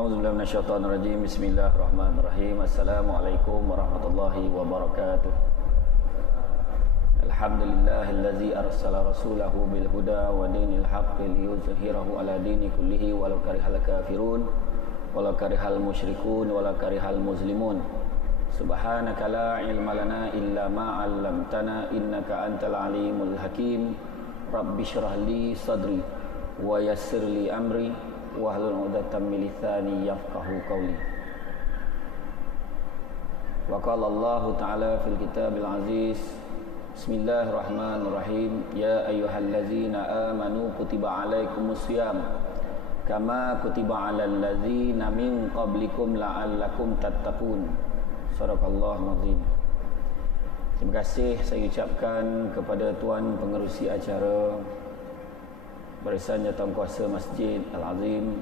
A'udzubillahi minasyaitonirrajim. Bismillahirrahmanirrahim. Assalamualaikum warahmatullahi wabarakatuh. Alhamdulillahillazi arsala rasulahu bil huda wa dinil haqqi liyuzhirahu ala dini kullihi walau karihal kafirun walau karihal musyrikun walau karihal muslimun. Subhanaka la ilma lana illa ma 'allamtana innaka antal alimul hakim. Rabbi shrah li sadri wa yassir li amri wahlul 'uqdatam min lisani yafqahu qawli. Wa qala Allah ta'ala fil kitabil aziz. Bismillahirrahmanirrahim. Ya ayyuhallazina amanu kutiba alaikumusiyam kama kutiba alal ladzina min qablikum la'allakum tattaqun. Sadaqallahul azim. Terima kasih saya ucapkan kepada tuan pengerusi acara, barisan jawatankuasa Masjid Al-Azim,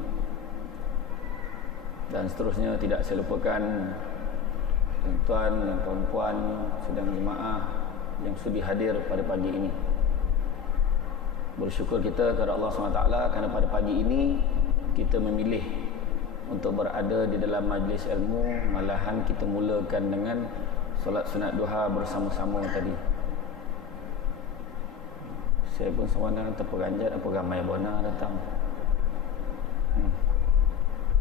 dan seterusnya. Tidak saya lupakan tuan-tuan dan puan-puan sidang jemaah yang sudi hadir pada pagi ini. Bersyukur kita kepada Allah SWT kerana pada pagi ini kita memilih untuk berada di dalam majlis ilmu. Malahan kita mulakan dengan solat sunat duha bersama-sama tadi. Saya pun sebenarnya terperanjat apa ramai bona datang.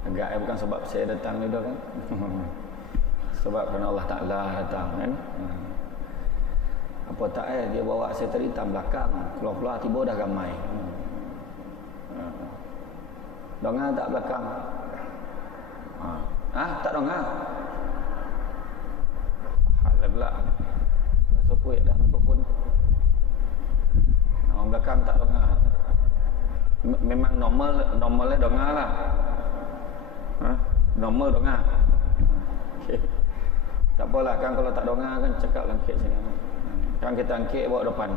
Agak bukan sebab saya datang ni dah kan. Sebab kerana Allah Ta'ala datang kan. Apa tak dia bawa saya tadi tam belakang. Keluar-keluar tiba dah ramai. Dengar tak belakang? Tak dengar. Halah pula. Rasa kuat dah mikrofon. Orang belakang tak dengar. Memang normalnya dengar lah. Normal dengar. Okay. Tak apalah kan, kalau tak dengar kan cakap langkit sini. Kan kita angkit bawa depan.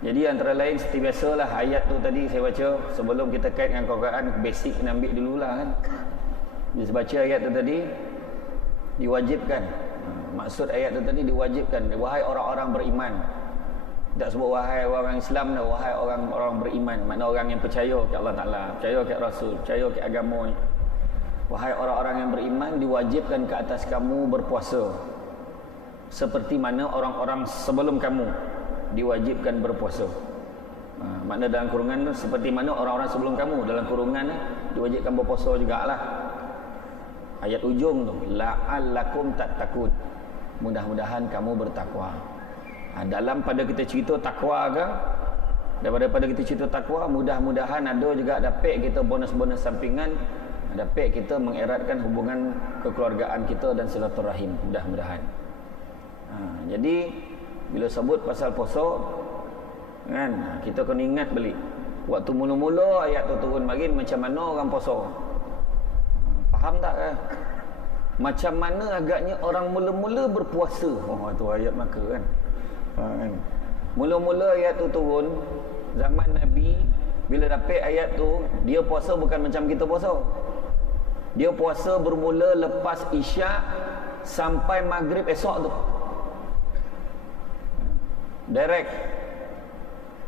Jadi antara lain seperti biasalah ayat tu tadi saya baca. Sebelum kita kait dengan Quran, basic kena ambil dululah kan. Dia baca ayat tu tadi, diwajibkan. Maksud ayat tu tadi diwajibkan. Wahai orang-orang beriman. Tak sebut wahai orang Islam dah, wahai orang-orang beriman. Makna orang yang percaya ke Allah Ta'ala, percaya ke Rasul, percaya ke agama. Wahai orang-orang yang beriman, diwajibkan ke atas kamu berpuasa seperti mana orang-orang sebelum kamu diwajibkan berpuasa. Makna dalam kurungan tu, seperti mana orang-orang sebelum kamu, dalam kurungan diwajibkan berpuasa jugalah. Ayat ujung tu, la'allakum tattaqun, mudah-mudahan kamu bertakwa. Dalam pada kita cerita takwa ke, daripada kita cerita takwa, mudah-mudahan ada juga dapat kita bonus-bonus sampingan, dapat kita mengeratkan hubungan kekeluargaan kita dan silaturahim, mudah-mudahan. Jadi bila sebut pasal puasa kan, kita kena ingat balik waktu mula-mula ayat tu turun marin, macam mana orang puasa. Faham tak kan? Macam mana agaknya orang mula-mula berpuasa. Tu ayat maka kan. Mula-mula ayat tu turun zaman Nabi, bila dapat ayat tu, dia puasa bukan macam kita puasa. Dia puasa bermula lepas Isyak sampai Maghrib esok tu, direct.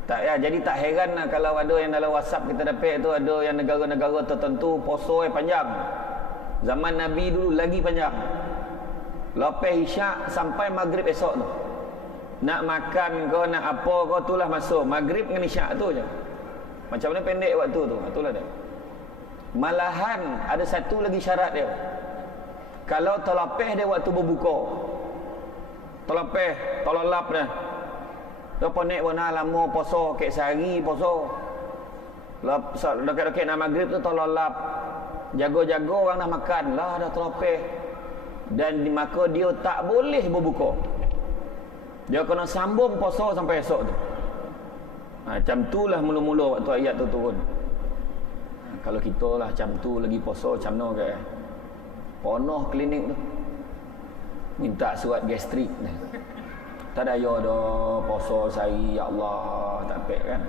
Tak ya, jadi tak heran lah kalau ada yang dalam WhatsApp kita dapat tu, ada yang negara-negara tertentu puasa panjang. Zaman Nabi dulu lagi panjang, lepas Isyak sampai Maghrib esok tu. Nak makan ke, nak apa ke, itulah masuk Maghrib dengan Isyak tu je. Macam mana pendek waktu tu, itulah dia. Malahan ada satu lagi syarat dia. Kalau terlepih dia waktu berbuka, terlepih, terlelap dah. Lepas naik warna lama puasa, kek sehari puasa. Dekat-dekat nak Maghrib tu terlelap. Jaga-jaga orang dah makan lah, dah terlepih. Dan maka dia tak boleh berbuka. Dia kena sambung puasa sampai esok tu. Macam tu lah mula-mula waktu ayat tu turun. Kalau kita lah macam tu lagi puasa, macam mana ke? Penuh klinik tu, minta surat gastrik. Tak ada ya dah puasa sehari, ya Allah, tak pek kan.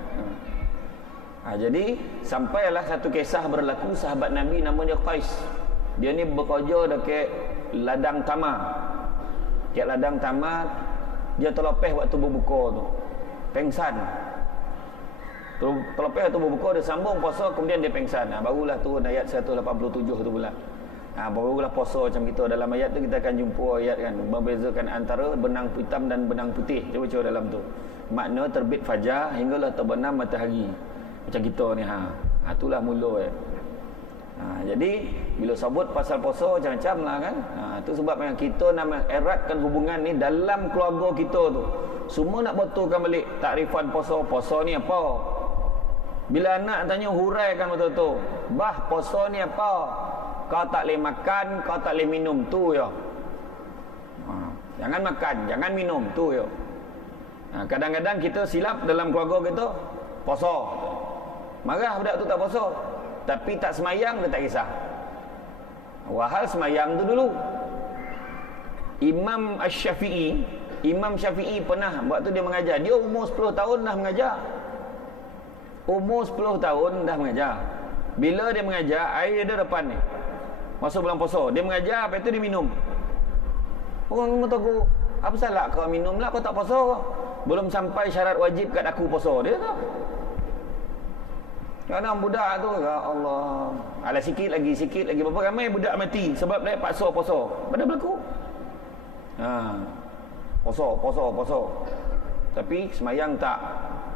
Jadi sampailah satu kisah berlaku, sahabat Nabi namanya Qais. Dia ni bekerja dekat ladang tamar. Dekat ladang tamar, dia terlepih waktu berbuka tu, pengsan. Terlepas tu berbuka, dia sambung puasa, kemudian dia pengsan. Barulah turun ayat 187 tu pula. Barulah puasa macam kita. Dalam ayat tu kita akan jumpa ayat kan, membezakan antara benang hitam dan benang putih. Cuba dalam tu. Makna terbit fajar hinggalah terbenam matahari. Macam kita ni itulah mula jadi bila sebut pasal puasa macam-macam lah kan. Itu sebab yang kita nak eratkan hubungan ni dalam keluarga kita tu. Semua nak betulkan balik takrifan puasa. Puasa ni apa? Bila anak tanya, huraikan betul-betul. Puasa ni apa? Kau tak boleh makan, kau tak boleh minum, tu ya. Jangan makan, jangan minum, tu ya. Kadang-kadang kita silap dalam keluarga kita, puasa. Marah budak tu tak puasa. Tapi tak semayang, dia tak kisah. Wahal semayang tu dulu. Imam Syafi'i pernah, waktu dia mengajar, dia umur 10 tahun dah mengajar. Umur 10 tahun dah mengajar. Bila dia mengajar, air dia depan ni. Masa bulan puasa, dia mengajar, lepas tu dia minum. Orang rumah tahu, apa salah kau minum lah, kau tak puasa kau? Belum sampai syarat wajib kat aku puasa. Dia tak. Kadang budak tu, ya Allah. Sikit lagi. Berapa ramai budak mati sebab dia paksa puasa. Pada berlaku. Puasa. Tapi semayang tak.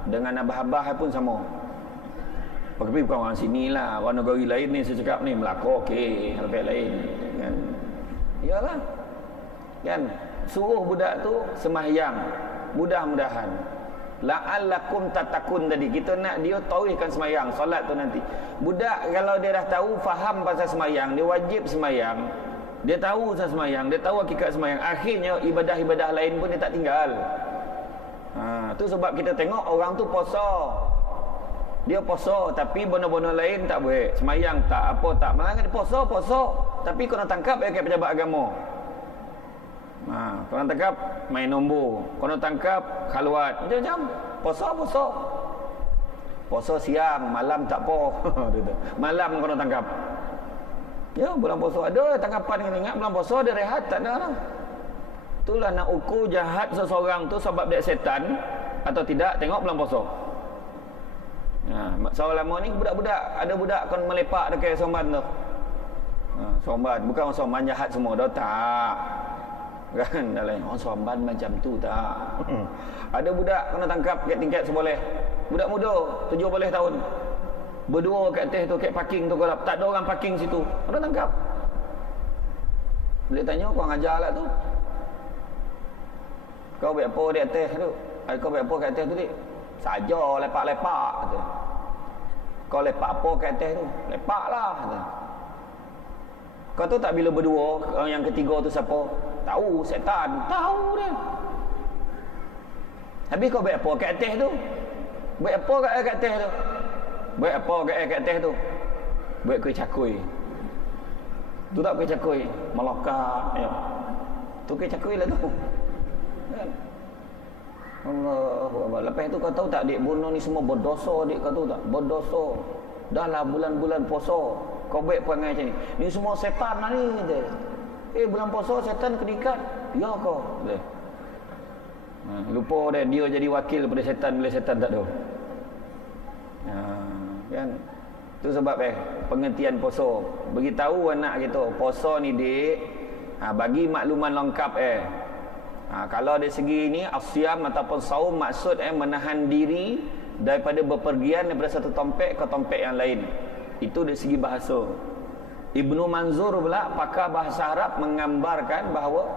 Dengan abah-abah pun sama. Tapi bukan orang sini lah. Orang negara lain ni saya cakap ni Melaka okey, lebih lain kan. Iyalah. Kan suruh budak tu sembahyang. Mudah-mudahan la'allakum tatakun tadi kita nak dia tauhidkan sembahyang solat tu nanti. Budak kalau dia dah tahu faham pasal sembahyang, dia wajib sembahyang, dia tahu pasal sembahyang, dia tahu hakikat sembahyang, akhirnya ibadah-ibadah lain pun dia tak tinggal. Tu sebab kita tengok orang tu puasa, dia puasa tapi benda-benda lain tak boleh, sembahyang tak, apa tak, malah dia puasa tapi kau nak tangkap kat pejabat agama. Kau nak tangkap main nombor, kau nak tangkap khalwat, macam-macam. Puasa siang, malam tak apa. Malam kau nak tangkap. Ya, bulan puasa ada tangkapan, kena ingat bulan puasa ada rehat, tak ada lah. Itulah nak ukur jahat seseorang tu sebab dia setan atau tidak, tengok bulan puasa. Selama ni budak-budak, ada budak kan melepak dekat Somban tu. Somban, bukan orang Somban jahat semua dah, tak. Kan dalam orang Somban macam tu tak. Ada budak kena tangkap kat tingkat seboleh. Budak muda 17 tahun. Berdua kat atas tu, kat parking tu gelap. Tak ada orang parking situ. Kena tangkap. Boleh tanya kau ajar lah tu. Kau buat apa di atas tu? Kau buat apa kat atas tu dik? Saja lepak-lepak kata. Kau lepak apa kat atas tu? Lepaklah kata. Kau tahu tak bila berdua, yang ketiga tu siapa? Tahu, setan. Tahu dia. Habis kau buat apa kat atas tu? Buat apa kat atas tu? Buat apa kat atas tu? Buat kuih cakui. Tu tak kuih cakui? Melaka. Ya. Tu kuih cakui lah tu. Kan? Allah. Lepas tu kau tahu tak, dik bunuh ni semua berdosa, dik, kau tahu tak? Berdosa. Dah lah bulan-bulan puasa. Kau buat perangai macam ni. Ni semua setan lah ni. Bulan puasa setan kedikat. Ya kau. Lupa dia jadi wakil daripada setan bila setan tak ada. Kan? Itu sebab pengertian puasa. Beritahu anak kita, puasa ni dik, bagi makluman lengkap kalau dari segi ni asyam ataupun saum, maksud menahan diri daripada bepergian daripada satu tempat ke tempat yang lain. Itu dari segi bahasa. Ibnu Manzur pula, pakar bahasa Arab, menggambarkan bahawa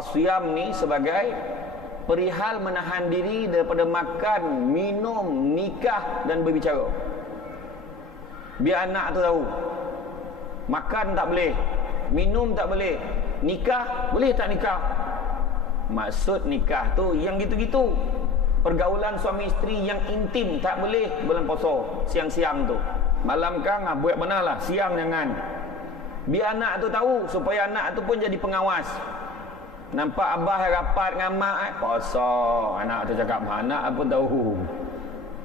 asyam ni sebagai perihal menahan diri daripada makan, minum, nikah dan berbicara. Biar anak tu tahu. Makan tak boleh, minum tak boleh, nikah boleh tak nikah? Maksud nikah tu yang gitu-gitu. Pergaulan suami isteri yang intim tak boleh bulan puasa siang-siang tu. Malam kang buat benar lah, siang jangan. Biar anak tu tahu, supaya anak tu pun jadi pengawas. Nampak abah rapat dengan mak puasa, anak tu cakap anak pun tahu.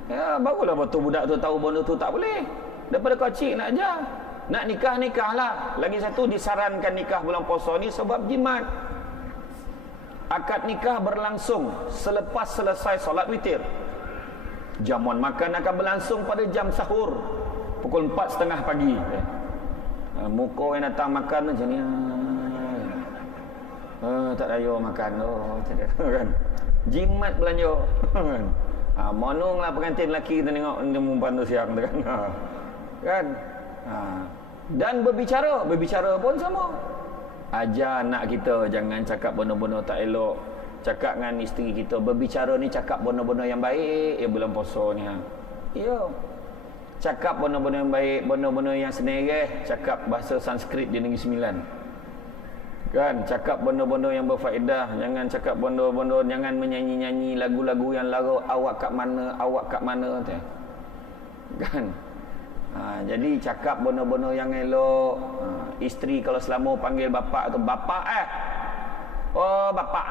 Ya, barulah betul budak tu tahu benda tu tak boleh. Daripada kecil nak ajar. Nak nikah lah. Lagi satu, disarankan nikah bulan puasa ni sebab jimat. Akad nikah berlangsung selepas selesai solat witir. Jamuan makan akan berlangsung pada jam sahur pukul 4.30 pagi. Muka yang datang makan macam ni. Tak daya makan kan. Jimat belanja kan. Mononglah pengantin lelaki kita tengok dia perempuan tu siang tu kan. Kan? Dan berbicara pun sama. Ajar anak kita jangan cakap benda-benda tak elok. Cakap dengan isteri kita, berbicara ni cakap benda-benda yang baik ya bulan puasa ni. Ya. Cakap benda-benda yang baik, benda-benda yang senereh, cakap bahasa Sanskrit di Negeri Sembilan. Kan, cakap benda-benda yang berfaedah, jangan cakap benda-benda, jangan menyanyi-nyanyi lagu-lagu yang lara awak kat mana tu. Kan? Jadi cakap benda-benda yang elok. Isteri kalau selama panggil bapak tu bapak oh bapak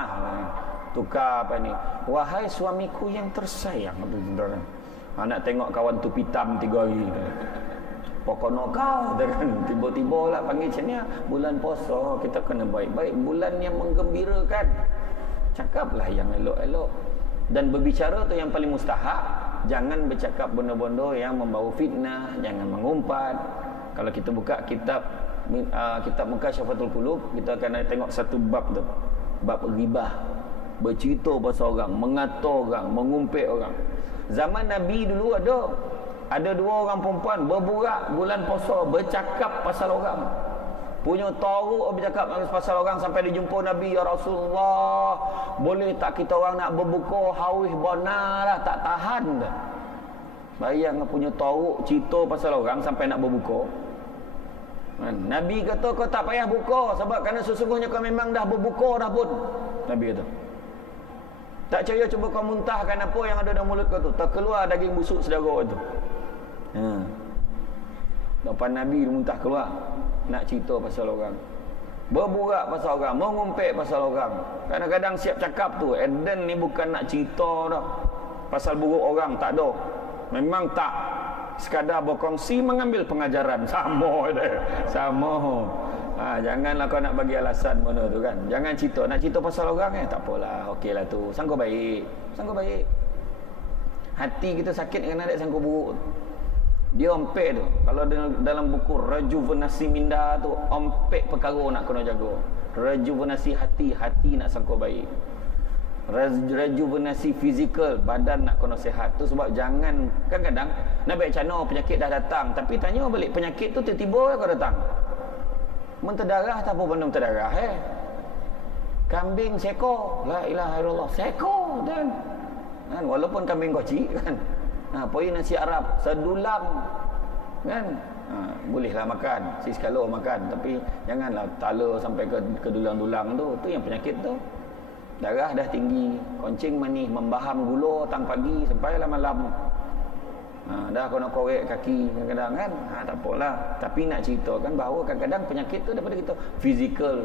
tukar apa ni, wahai suamiku yang tersayang. Nak tengok kawan tu pitam 3 hari. Pokoknya kau kan tiba-tiba lah panggil macam ni. Bulan puasa kita kena baik-baik, bulan yang menggembirakan. Cakaplah yang elok-elok. Dan berbicara tu yang paling mustahak. Jangan bercakap benda-benda yang membawa fitnah, jangan mengumpat. Kalau kita buka kitab Mukasyafatul Qulub, kita akan tengok satu bab tu, bab ghibah, bercerita pasal orang, mengata orang, mengumpit orang. Zaman Nabi dulu ada 2 orang perempuan berburak bulan puasa, bercakap pasal orang. Punya tahu bercakap pasal orang sampai dia jumpa Nabi, ya Rasulullah, boleh tak kita orang nak berbuka haus benar lah, tak tahan dah. Bayang punya tahu cerita pasal orang sampai nak berbuka. Nabi kata kau tak payah buka sebab kerana sesungguhnya kau memang dah berbuka dah pun. Nabi kata. Tak percaya cuba kau muntahkan apa yang ada dalam mulut kau tu. Tak keluar daging busuk saudara tu. Depan Nabi muntah keluar. Nak cerita pasal orang, berburak pasal orang, mengumpet pasal orang. Kadang-kadang siap cakap tu, Eden ni bukan nak cerita dah pasal buruk orang, tak ada. Memang tak sekadar berkongsi, mengambil pengajaran. Sama dia, sama. Janganlah kau nak bagi alasan mana tu kan. Jangan cerita, nak cerita pasal orang tak apalah, okeylah tu, sangka baik. Hati kita sakit dengan ada sangka buruk. Dia ompek tu. Kalau dalam buku rejuvenasi minda tu, ompek perkara nak kena jaga. Rejuvenasi hati nak sangka baik. Rejuvenasi fizikal, badan nak kena sihat. Tu sebab jangan, kadang-kadang nak baik cana penyakit dah datang, tapi tanya balik penyakit tu tiba-tiba kau datang. Menterdarah tak apa benda menterdarah Kambing seko, la ilaha illallah, seko dan walaupun kambing kocik kan. Poi nasi Arab sedulang kan. Bolehlah makan, sekali makan, tapi janganlah tala sampai ke dulang-dulang tu. Tu yang penyakit tu. Darah dah tinggi, kencing manis, membaham gula tang pagi sampailah malam. Dah kena korek kaki kadang-kadang kan. Tak apalah, tapi nak ceritakan bahawa kadang-kadang penyakit tu daripada kita fizikal.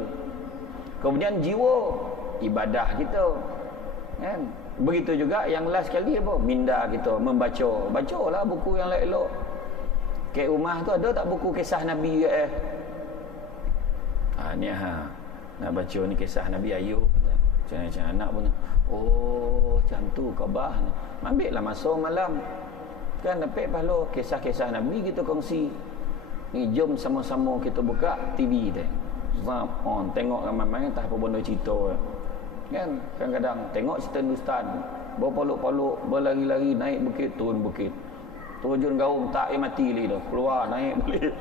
Kemudian jiwa, ibadah kita kan. Begitu juga yang last sekali apa? Minda kita membaca. Bacalah buku yang elok. Kat rumah tu ada tak buku kisah Nabi ke ni nak baca ni kisah Nabi Ayub. Macam anak pun. Oh, macam tu khabar. Ambillah masa malam. Kan dapat pahala kisah-kisah Nabi kita kongsi. Ni jom sama-sama kita buka TV tu. Tengok ramai-ramai tak apa benda cerita. Kan kadang-kadang tengok cerita Hindustan, berpolok-polok, berlari-lari, naik bukit, turun bukit, terjun gaung tak mati lagi dah, keluar naik balik,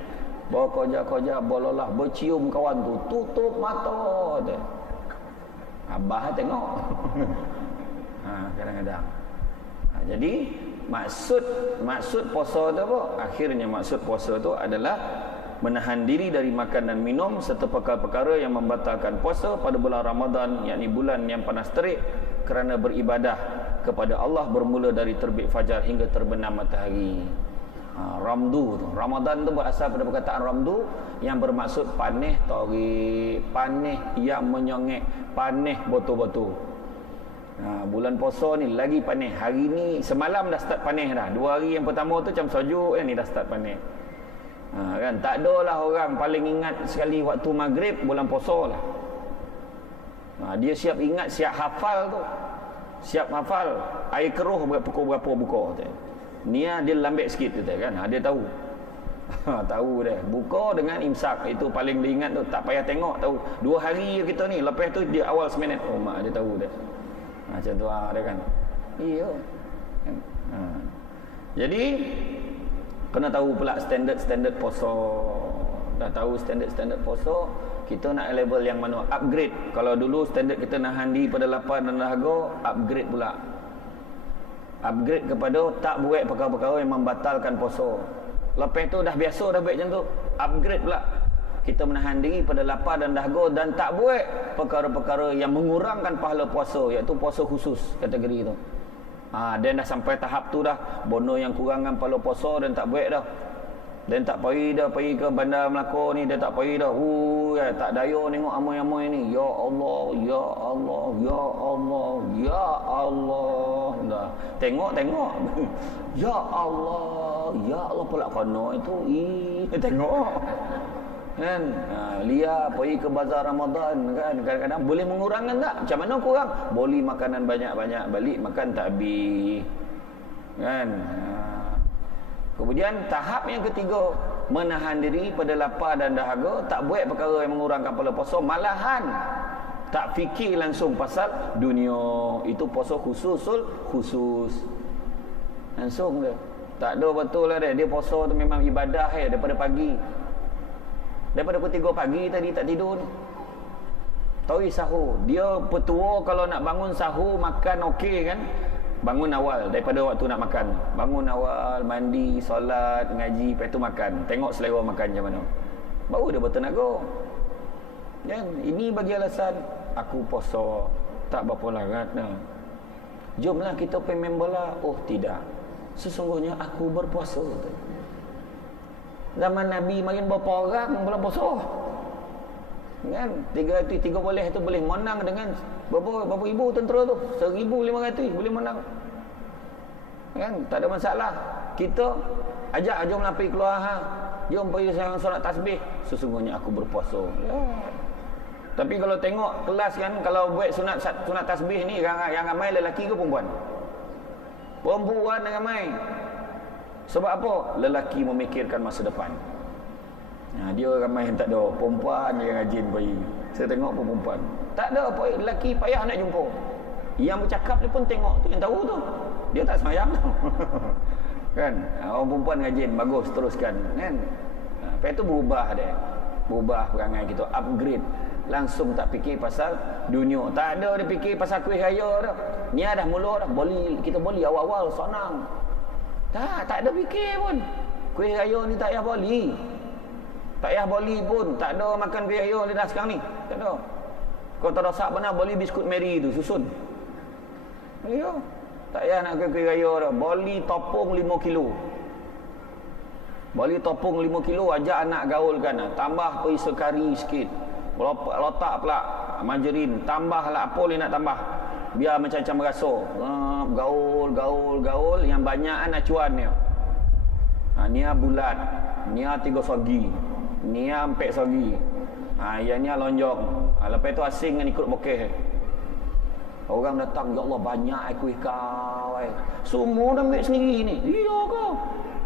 berkoja-koja, berlolah, bercium kawan tu, tutup mata dia. Abah tengok. Kadang-kadang. Jadi maksud puasa tu apa? Akhirnya maksud puasa tu adalah menahan diri dari makan dan minum serta perkara-perkara yang membatalkan puasa pada bulan Ramadan, yakni bulan yang panas terik, kerana beribadah kepada Allah bermula dari terbit fajar hingga terbenam matahari. Ramdu tu, Ramadan tu berasal pada perkataan ramdu yang bermaksud paneh tarik, paneh yang menyongek, paneh botol-botol. Bulan puasa ni lagi paneh. Hari ni semalam dah start paneh dah. 2 hari yang pertama tu macam sejuk ni dah start paneh. Kan tak adalah orang paling ingat sekali waktu maghrib bulan puasa lah. Dia siap ingat, siap hafal tu. siap hafal, air keruh pukul berapa buka tu. Dia lambat sikit tu kan. Dia tahu. Tahu dia. Buka dengan imsak, itu paling diingat tu, tak payah tengok, tahu. 2 hari kita ni, lepas tu dia awal seminit. Oh mak dia tahu dia. Macam tu dia kan. Iya. Jadi kena tahu pula standard poso. Dah tahu standard poso, kita nak level yang mana? Upgrade. Kalau dulu standard kita nahan diri pada lapar dan dahaga, upgrade pula. Upgrade kepada tak buat perkara-perkara yang membatalkan puasa. Lepas tu dah biasa dah buat macam tu, upgrade pula. Kita menahan diri pada lapar dan dahaga dan tak buat perkara-perkara yang mengurangkan pahala puasa, iaitu puasa khusus kategori tu. Dan dah sampai tahap tu dah, bono yang kurangkan pahala puasa dan tak buat dah. Dan tak pergi ke Bandar Melaka ni, dia tak pergi dah. Tak daya tengok amai-amai ni. Ya Allah, ya Allah, ya Allah, ya Allah. Dah. Tengok. Ya Allah, ya Allah pula kono itu. Tengok. Kan? Lia pergi ke bazar Ramadan kan, kadang-kadang boleh mengurangkan tak? Macam mana kurang? Boleh makanan banyak-banyak, balik makan tak habis. Kan? Kemudian tahap yang ketiga, menahan diri pada lapar dan dahaga, tak buat perkara yang mengurangkan pahala puasa, malahan tak fikir langsung pasal dunia. Itu puasa khusus. Langsung dia. Tak ada betul lah dia. Dia puasa tu memang ibadah daripada pagi. Daripada pukul 3 pagi tadi tak tidur ni. Tahu sahur. Dia petua kalau nak bangun sahur makan okey kan. Bangun awal daripada waktu nak makan. Bangun awal, mandi, solat, ngaji, lepas tu makan. Tengok selera makan macam mana. Baru dia bertenaga. Kan? Ini bagi alasan aku puasa, tak berapa larat dah. Jomlah kita pergi main bola. Oh tidak. Sesungguhnya aku berpuasa. Zaman Nabi makin berapa orang bola puasa. Kan? 3 boleh tu boleh menang dengan berapa ribu tentera tu, 1,500 boleh menang. Kan? Tak ada masalah. Kita ajak jomlah pergi keluar jom pergi solat tasbih. Sesungguhnya aku berpuasa. Tapi kalau tengok kelas kan, kalau buat sunat tasbih ni yang ramai lelaki ke perempuan? Perempuan yang ramai. Sebab apa? Lelaki memikirkan masa depan. Dia ramai yang tak ada. Perempuan yang rajin pergi. Saya tengok perempuan tak ada apa, lelaki payah nak jumpa. Yang bercakap dia pun tengok tu, yang tahu tu dia tak semayang tu. Kan? Orang perempuan rajin, bagus, teruskan kan. Lepas tu berubah perangai kita, upgrade. Langsung tak fikir pasal dunia. Tak ada dia fikir pasal kuih raya dah. Ni dah mula dah. Kita boleh awal-awal senang. Tak ada fikir pun. Kuih raya ni tak payah boleh. Tak payah boleh pun. Tak ada makan kuih raya ni dah sekarang ni. Tak ada. Kau tak rosak benar, boleh biskut Mary tu susun. Ya. Tak payah nak kuih raya dah. Boleh topung 5 kilo. Boleh topung 5 kilo, ajak anak gaulkan. Tambah pergi sekari sikit. Letak pula margarin, tambahlah apa boleh nak tambah biar macam-macam rasa. Gaul yang banyak acuan dia. Ni bulat, ni 3 sagi, ni 4 sagi. Yang ni lonjong. Lepas tu asing dengan ikut bokeh. Orang datang, ya Allah banyak kuih kau. Semua dah ambil sendiri ni. Iya kau.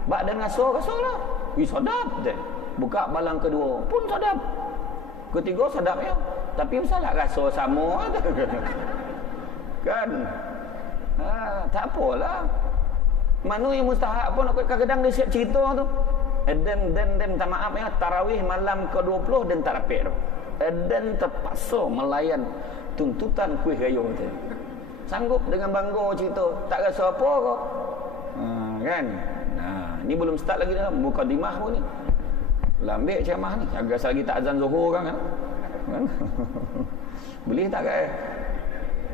Bak dan rasa lah. Sedap je. Buka balang kedua pun sedap. Ketiga sedap ya. Tapi masalah rasa sama kan. Tak apalah. Mana yang mustahak pun kadang-kadang dia siap cerita tu. Dan minta maaf ya, tarawih malam ke-20 dan tak rapik tu. Dan terpaksa melayan tuntutan kuih raya tu. Sanggup dengan bangga cerita, tak rasa apa kau. Kan? Ni belum start lagi dah, mukadimah pun ni. Lambik ceramah ni, agak lagi tak azan Zuhur kan? Boleh tak kan?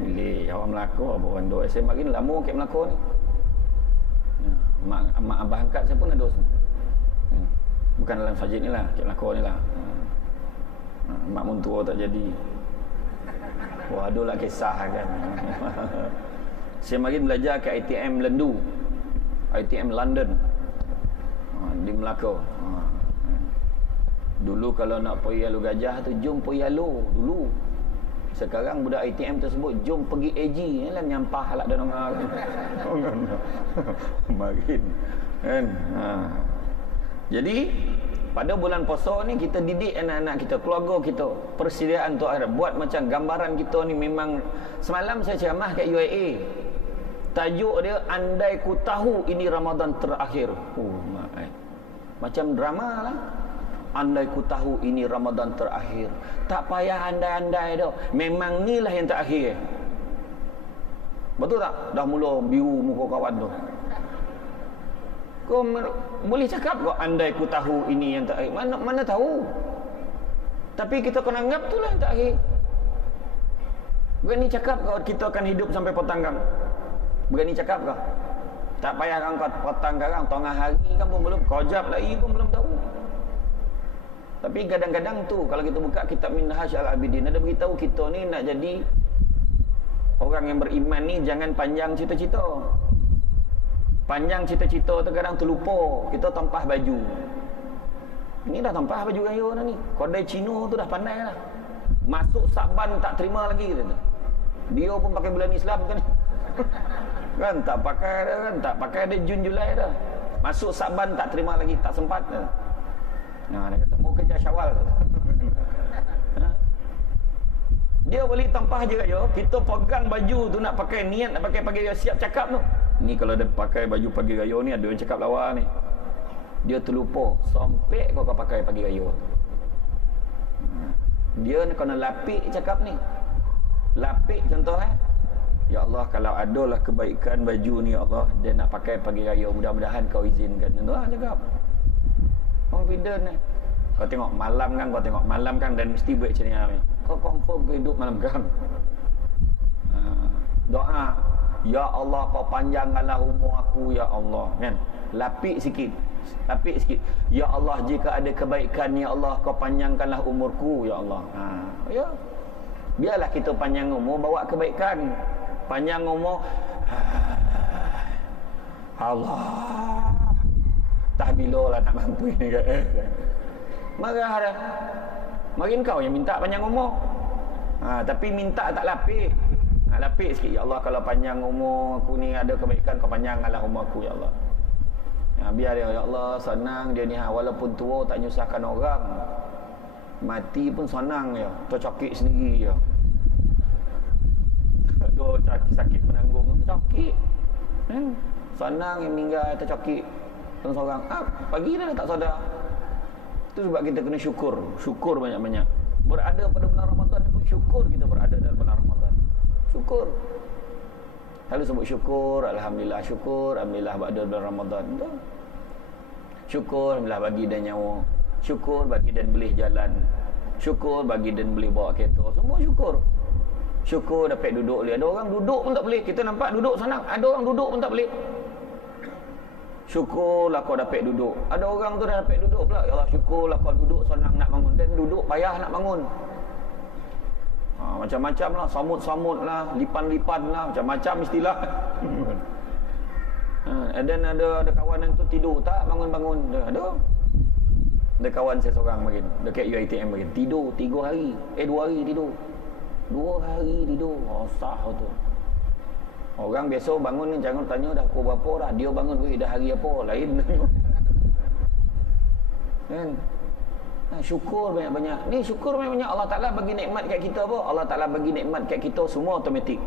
Boleh. Orang Melaka apa orang duk SMA lagi lama kat Melaka ni. Mak abah angkat saya pun ada. Bukan dalam masjid ni lah, kat Melaka ni lah. Mak mentua tak jadi. Wah, adalah kisah kan. Saya makin belajar kat ITM Lendu. ITM London. Di Melaka. Dulu kalau nak pergi Alu Gajah tu, jom pergi Alu dulu. Sekarang budak ATM tersebut, jom pergi AG, lah nyampah halak dan orang makin kan. Jadi pada bulan puasa ni kita didik anak-anak kita, keluarga kita, persediaan untuk akhirat. Buat macam gambaran kita ni memang. Semalam saya ceramah kat UIA, tajuk dia andai ku tahu ini Ramadan terakhir. Macam drama lah. Andai ku tahu ini Ramadan terakhir. Tak payah andai-andai dah, memang ni lah yang terakhir. Betul tak? Dah mula biru muka kawan tu. Kau boleh cakap kau andai ku tahu ini yang terakhir. Mana tahu. Tapi kita kena anggap tu lah yang terakhir. Berani cakap kau kita akan hidup sampai petang. Berani cakap kau. Tak payah kau petang sekarang, tengah hari kan pun belum, kojab lagi pun belum tahu. Tapi kadang-kadang tu kalau kita buka kitab Minhaj Al-Abidin, ada beritahu kita ni nak jadi orang yang beriman ni jangan panjang cita-cita. Panjang cita-cita tu kadang terlupa. Kita tampah baju. Ini dah tampah baju raya dah ni. Kodai Cino tu dah pandai lah. Masuk Saban tak terima lagi kata. Dia pun pakai bulan Islam kan. Kan tak pakai dah kan. Tak pakai dia Jun Julai dah. Masuk Saban tak terima lagi. Tak sempat dah. Nah, dia kata mau kerja Syawal kata. Dia boleh tampah je raya. Kita pegang baju tu nak pakai, niat nak pakai pagi raya, siap cakap tu. Ni kalau dia pakai baju pagi raya ni, ada yang cakap lawa ni. Dia terlupa, sompek kau pakai pagi raya. Dia kena lapik cakap ni. Lapik contoh Ya Allah, kalau adalah kebaikan baju ni Ya Allah, dia nak pakai pagi raya, mudah-mudahan kau izinkan. Contoh cakap. Confident ni. Kau tengok malam kan dan mesti buat macam ni. Kau confirm kau hidup malam kan. Doa, Ya Allah kau panjangkanlah umur aku Ya Allah, kan? Lapik sikit. Ya Allah, jika ada kebaikan Ya Allah, kau panjangkanlah umurku Ya Allah. Ya. Biarlah kita panjang umur bawa kebaikan. Panjang umur Allah. Tahbilolah nak mampu ni kan. Marah dah. Makin kau yang minta panjang umur. Tapi minta tak lapik. Lapik sikit. Ya Allah, kalau panjang umur aku ni ada kebaikan, kau panjangkanlah umur aku Ya Allah. Biar dia Ya Allah senang dia ni, walaupun tua tak nyusahkan orang. Mati pun senang ya. Tercokik sendiri ya. Aduh, sakit menanggung tercokik. Senang yang meninggal tercokik. Seorang pagi dah tak sadar. Itu sebab kita kena syukur banyak-banyak. Berada pada bulan Ramadan ni pun syukur kita berada dalam bulan Ramadan. Syukur. Selalu sebut syukur, alhamdulillah pada bulan Ramadan tu. Syukur alhamdulillah bagi dan nyawa. Syukur bagi dan boleh jalan. Syukur bagi dan boleh bawa kereta. Semua syukur. Syukur dapat duduk boleh. Ada orang duduk pun tak boleh. Kita nampak duduk senang. Ada orang duduk pun tak boleh. Syukurlah kau dapat duduk. Ada orang tu dah dapat duduk pula. Ya Allah, syukurlah kau duduk senang nak bangun. Dan duduk payah nak bangun. Macam-macam lah. Samut-samut lah. Lipan-lipan lah. Macam-macam istilah. Dan ada kawan yang tu tidur. Tak bangun-bangun. Ada kawan saya seorang makin. Dekat UiTM makin. Tidur 3 hari. 2 hari tidur. 2 hari tidur. Sah tu. Orang biasa bangun ni jangan tanya dah pukul berapa dah. Dia bangun dah hari apa. Lain kan? Syukur banyak-banyak. Ni syukur banyak-banyak. Allah Ta'ala bagi nikmat kat kita apa? Allah Ta'ala bagi nikmat kat kita semua automatik.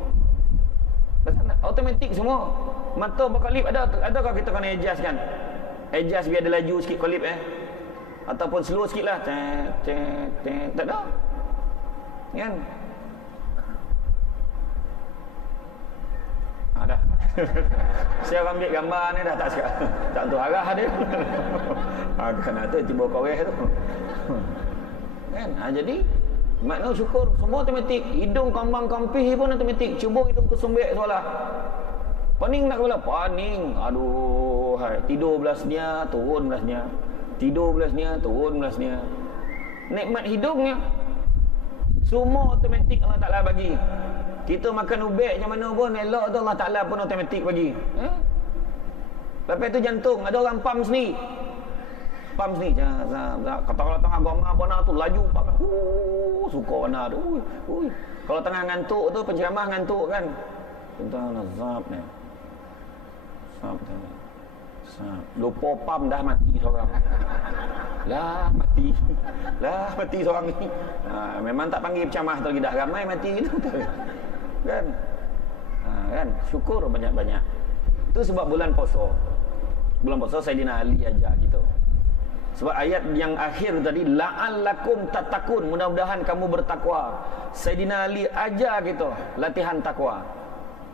Automatik semua. Mata berkolip adakah kita kena adjust kan? Adjust biar ada laju sikit kolip ataupun slow sikit lah. Tak ada. Kan? Dah. Saya ambil gambar ni dah tak tentu arah dia. Kan tu tiba korek tu. Kan? Jadi makna syukur semua automatik. Hidung kambang kampih pun automatik. Cuba hidung kesumbek soalah. Pening nak kepala? Pening. Aduh, tidur belasnya, turun belasnya. Tidur belasnya, turun belasnya. Nikmat hidungnya semua automatik Allah Ta'ala bagi. Kita makan ubek macam mana pun elok tu Allah Ta'ala pun automatik bagi. Lepas tu jantung, ada orang pam sendiri. pam sini. Kalau tengah goma bona tu laju pam. Suka warna tu. Kalau tengah ngantuk tu penceramah ngantuk kan. Tentang nazab ni. Sab tu. Lupa pam dah mati seorang. Lah mati seorang ni. Memang tak panggil penceramah tu lagi, dah ramai mati gitu. Kan? Kan? Syukur banyak-banyak. Itu sebab bulan puasa. Bulan puasa Sayyidina Ali ajar gitu. Sebab ayat yang akhir tadi, la'allakum tattaqun, mudah-mudahan kamu bertakwa. Sayyidina Ali ajar gitu latihan takwa.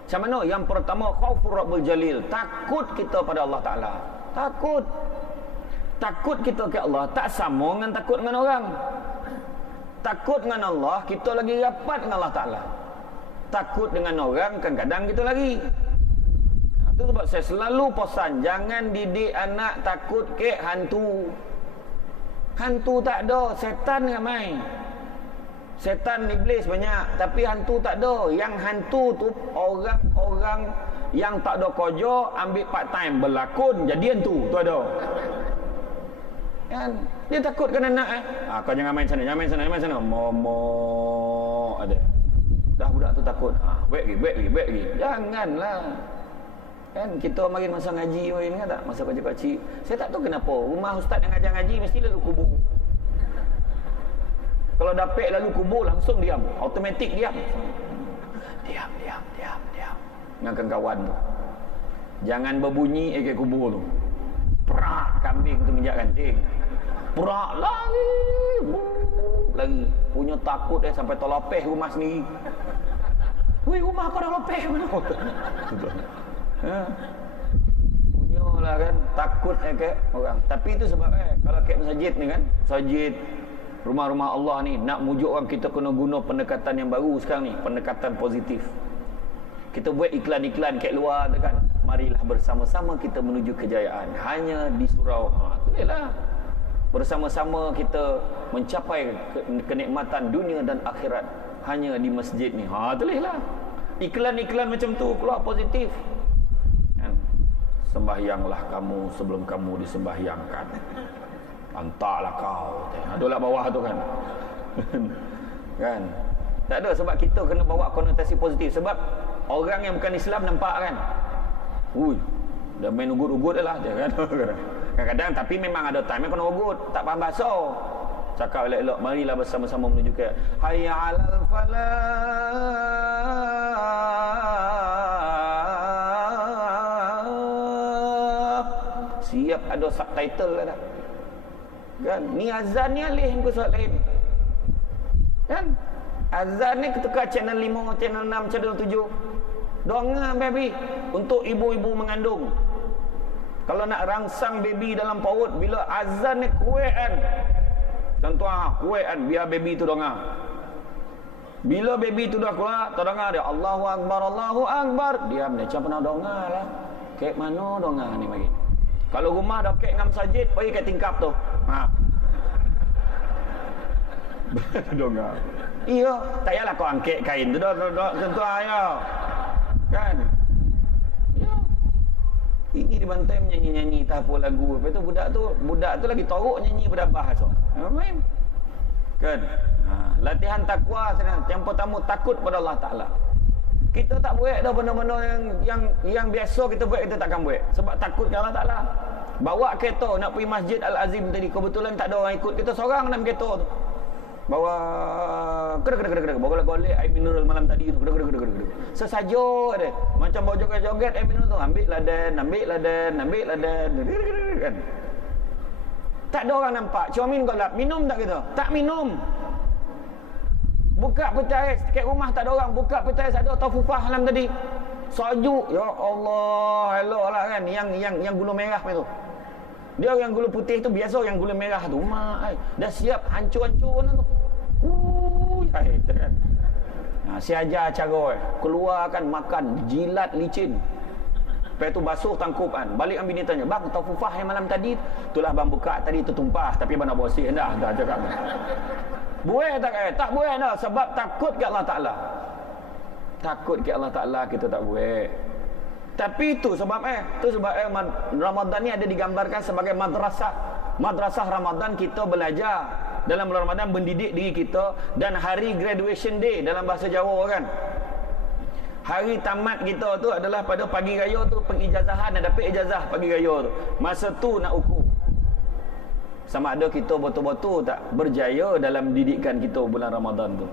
Macam mana? Yang pertama, khaufur Rabbul Jalil, takut kita pada Allah Ta'ala. Takut kita ke Allah tak sama dengan takut dengan orang. Takut dengan Allah, kita lagi rapat dengan Allah Ta'ala. Takut dengan orang, kadang-kadang kita lagi. Itu sebab saya selalu pesan, jangan didik anak takut ke hantu. Hantu tak ada, setan ramai. Setan iblis banyak, tapi hantu tak ada. Yang hantu tu orang-orang yang tak ada kerja, ambil part time, berlakon jadi hantu, tu ada. Kan? Dia takutkan anak kau jangan main sana, jangan main sana. Momok ada. Dah budak tu takut. Baik lagi. Janganlah. Kan kita mari masa ngaji kan tak, masa kecil-kecil. Saya tak tahu kenapa rumah ustaz yang ajar ngaji mesti lalu kubur. Kalau dapik lalu kubur langsung diam, automatik diam. Diam. Dengan kawan tu. Jangan berbunyi ke kubur tu. Prak kambing tu menjak kanting. Prak lagi. Punya takut sampai terlopeh rumah sendiri. Weh, rumah kau dah lopeh mana? Punyalah kan, takut ke orang. Tapi itu sebab kalau kat masjid ni kan, masjid rumah-rumah Allah ni nak mujuk orang, kita kena guna pendekatan yang baru sekarang ni, pendekatan positif. Kita buat iklan-iklan kat luar tu kan, marilah bersama-sama kita menuju kejayaan hanya di surau. Itulah bersama-sama kita mencapai kenikmatan dunia dan akhirat hanya di masjid ni. Itulah iklan-iklan macam tu keluar positif. Sembahyanglah kamu sebelum kamu disembahyangkan. Antaklah kau. Adalah bawah tu kan. Kan? Tak ada, sebab kita kena bawa konotasi positif. Sebab orang yang bukan Islam nampak kan. Dah main ugut-ugut dah lah dia kan. Kadang-kadang tapi memang ada time kena ugut, tak faham bahasa. Cakap elok-elok, marilah bersama-sama menuju ke hayya 'alal falah. Siap ada subtitle dah. Kan? Ni azan ni alih muka surat lain. Kan? Azan ni ketika channel 5, channel 6, channel 7. Donga baby untuk ibu-ibu mengandung. Kalau nak rangsang baby dalam paut, bila azan ni kuat. Contoh kuat biar baby tu donga. Bila baby tu dah keluar, terdengar dia Allahu Akbar, Allahu Akbar. Diam dia, macam pernah donga lah. Kek mana donga ni bagi? Kalau rumah dah kek ngam masjid, pergi kat tingkap tu. Donga. Iya, tak payahlah kau angkat kain tu dah contoh ya. Kan? Ya. Ini dibantai menyanyi-nyanyi tahap lagu. Lepas tu budak tu lagi teruk nyanyi berdabah so. Main. Kan? Latihan takwa sekarang. Yang pertama takut pada Allah Taala. Kita tak buat dah benda-benda yang biasa kita buat, kita takkan buat. Sebab takut ke Allah Taala. Bawa kereta nak pergi Masjid Al-Azim tadi, kebetulan tak ada orang ikut, kita seorang dalam kereta tu. Bawa bawa golek air mineral malam tadi tu. Sesaja dia. Macam bawa joget-joget air mineral tu. Ambil laden. Kan? Tak ada orang nampak. Cermin golap. Minum tak kita? Tak minum. Buka peti ais. Kat rumah tak ada orang. Buka peti ais ada tafufah malam tadi. Sajuk. Ya Allah. Elok lah kan. Yang gula merah tu. Dia yang gula putih tu biasa, yang gula merah tu mak dah siap hancur-hancur tu. Kan. Si ajar cara keluarkan makan jilat licin. Lepas tu basuh tangkup kan. Balik ambil dia tanya, "Bang, tafufah yang malam tadi, itulah bang buka tadi tu tumpah, tapi bang nak bersih dah cakap." Buai tak buai dah sebab takut ke Allah Taala. Takut ke Allah Taala kita tak buai. Tapi itu sebab Ramadan ni ada digambarkan sebagai madrasah. Madrasah Ramadan kita belajar. Dalam bulan Ramadan mendidik diri kita. Dan hari graduation day dalam bahasa Jawa kan, hari tamat kita tu adalah pada pagi raya tu, pengijazahan, nak dapat ijazah pagi raya tu. Masa tu nak ukur sama ada kita betul-betul tak berjaya dalam didikan kita bulan Ramadan tu.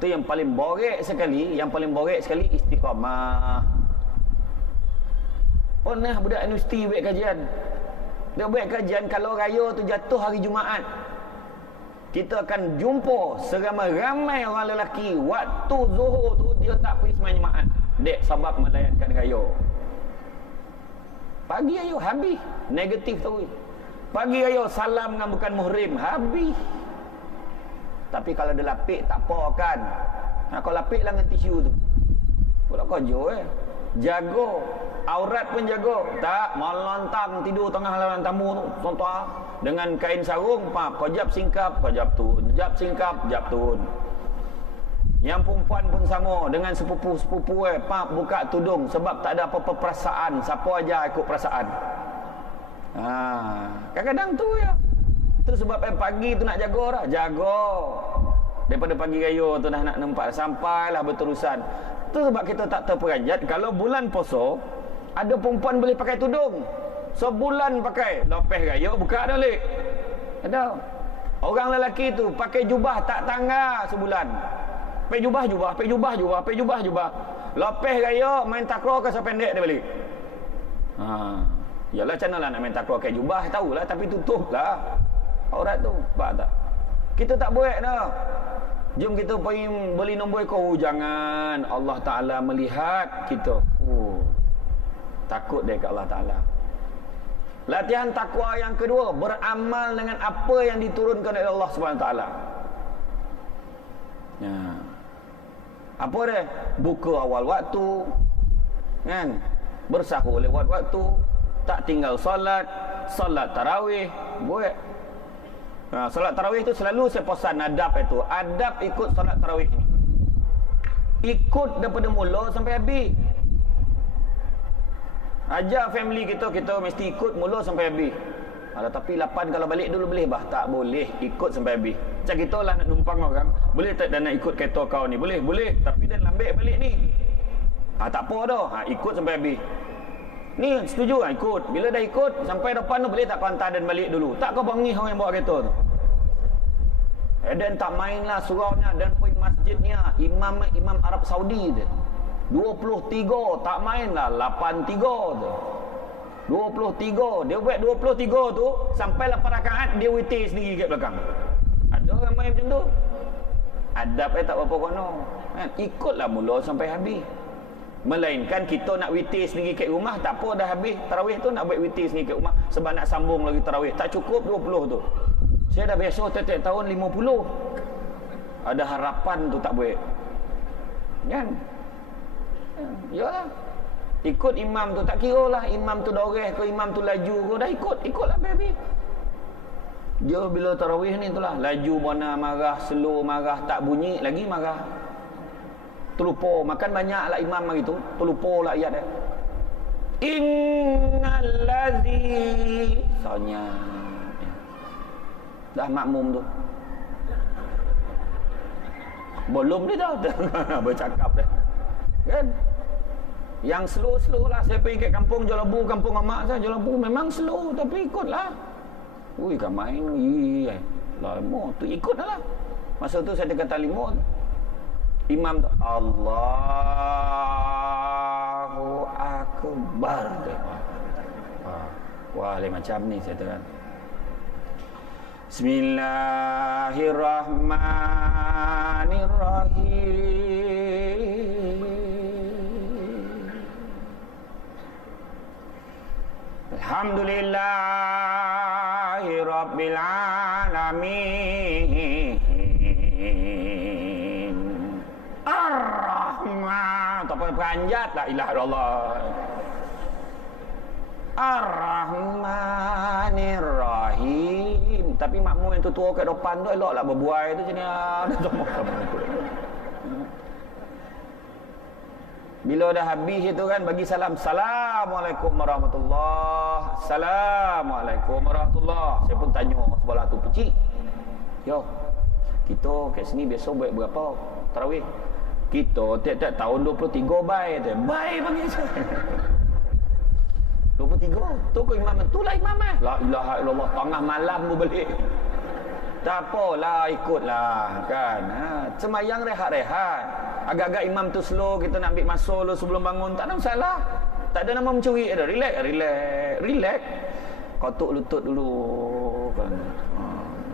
Tu yang paling borek sekali, istiqamah. Pernah budak universiti buat kajian. Dia buat kajian kalau raya tu jatuh hari Jumaat, kita akan jumpa seramai-ramai orang lelaki waktu zuhur tu dia tak pergi sembahyang Jumaat. Dek sebab melayankan raya. Pagi raya habis, negatif tu. Pagi raya salam dengan bukan muhrim, habis. Tapi kalau dia lapik tak apa kan. Kau lapik lah dengan tisu tu. Kalau kau jaga aurat pun jaga. Tak melantang tidur tengah lawan tamu tu, contoh dengan kain sarung, kau jap singkap, kau jap turun, jap singkap, jap turun. Yang perempuan pun sama dengan sepupu-sepupu buka tudung sebab tak ada apa-apa perasaan, siapa aja ikut perasaan. Kadang-kadang tu ya. Itu sebab pagi tu nak jaga dah, jaga. Daripada pagi raya tu dah nak nampak sampailah berterusan. Itu sebab kita tak terperanjat kalau bulan puasa ada perempuan boleh pakai tudung. Sebulan pakai, lepas raya buka dah balik. Ada orang lelaki tu pakai jubah tak tangga sebulan. Pakai jubah. Lepas raya main takraw ke sependek dia balik. Yalah macam mana nak main takraw pakai jubah, tahulah, tapi tutuplah aurat tu. Faham tak? Kita tak buat dah. Jom kita pergi beli nombor ekor. Jangan, Allah Ta'ala melihat kita. Takut dia ke Allah Ta'ala. Latihan takwa yang kedua, beramal dengan apa yang diturunkan oleh Allah SWT. Apa dia? Buka awal waktu, kan? Bersahur lewat waktu, tak tinggal solat tarawih, buat. Solat tarawih tu selalu saya pesan adab itu. Adab ikut solat tarawih ni. Ikut daripada mula sampai habis. Ajar family kita mesti ikut mula sampai habis. Tapi 8 kalau balik dulu boleh bah? Tak boleh, ikut sampai habis. Macam kita lah nak numpang orang, boleh tak dan nak ikut kereta kau ni? Boleh, tapi dan lambat balik ni. Tak apa dah, ikut sampai habis. Ni setuju kan? Ikut. Bila dah ikut sampai depan tu, boleh tak hantar dan balik dulu? Tak kau bangih orang yang bawa kereta tu. Dan tak mainlah suraunya dan pergi masjidnya Imam Arab Saudi tu 23 tak mainlah 83 tu 23 dia buat 23 tu sampai 8 rakaat dia witir sendiri kat belakang. Ada orang main macam tu. Adab tak apa-apa kono kan? Ikutlah mula sampai habis. Melainkan kita nak witir sendiri kat rumah, tak apa dah habis tarawih tu nak buat witir sendiri kat rumah sebab nak sambung lagi tarawih, tak cukup 20 tu. Saya dah biasa tiap tahun 50. Ada harapan tu tak buat kan? Yalah, ikut imam tu, tak kira lah imam tu doreh ke imam tu laju ke, dah ikutlah baby. Dia bila tarawih ni itulah laju bona marah, slow marah, tak bunyi lagi marah, terlupa makan banyak lah imam hari tu, terlupa lah ayat dia. Innallazi sonya dah makmum tu belum dia dah bercakap dah kan. Yang slow lah. Saya pergi ke kampung Jalabu, kampung amak saya Jalabu, memang slow tapi ikutlah. Ui kan main lama tu ikutlah lah. Masa tu saya dekat talimut imam tu Allahu Akbar. Wah lain macam ni saya terang. Bismillahirrahmanirrahim. Alhamdulillahi Rabbil Alamin. Ar-Rahman. Tak payah beranjat la ilaha illallah. Ar-Rahmanir-Rahim. Tapi makmum yang tua kat depan tu eloklah berbuai tu macam ni. Bila dah habis itu kan, bagi salam. Assalamualaikum warahmatullahi. Assalamualaikum warahmatullahi. Saya pun tanya sebelah tu, pecik. Yo, kita kat sini biasa buat berapa tarawih? Kita tiap-tiap tahun 23 baik tu. Baik bagi saya. 23. Tu kau imam betul lah imam eh. La ilaha illallah, tengah malam tu balik. Tak apalah, ikutlah kan. Semayang rehat-rehat. Agak-agak imam tu slow, kita nak ambil masa dulu sebelum bangun, tak ada masalah. Tak ada nama mencuri ada. Relax. Kotuk lutut dulu kan.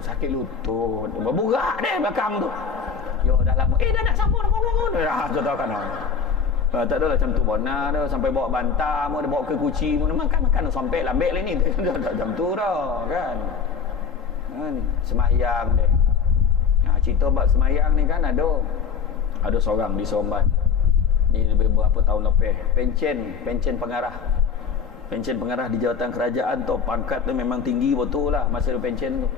Sakit lutut. Berburak deh belakang tu. Yo dah lama. Dah nak sambung dah bangun. Tahu kan. Tak adalah macam tu bona dah sampai bawa bantam, ada bawa ke kuci, makan sampai lambek lah ni. Tak macam tu dah kan. Semayang dia. Cerita bab semayang ni kan ada seorang di Seremban. Ni lebih berapa tahun lepas. Pencen pengarah. Pencen pengarah di jawatan kerajaan tu, pangkat tu memang tinggi betul lah masa dia pencen tu.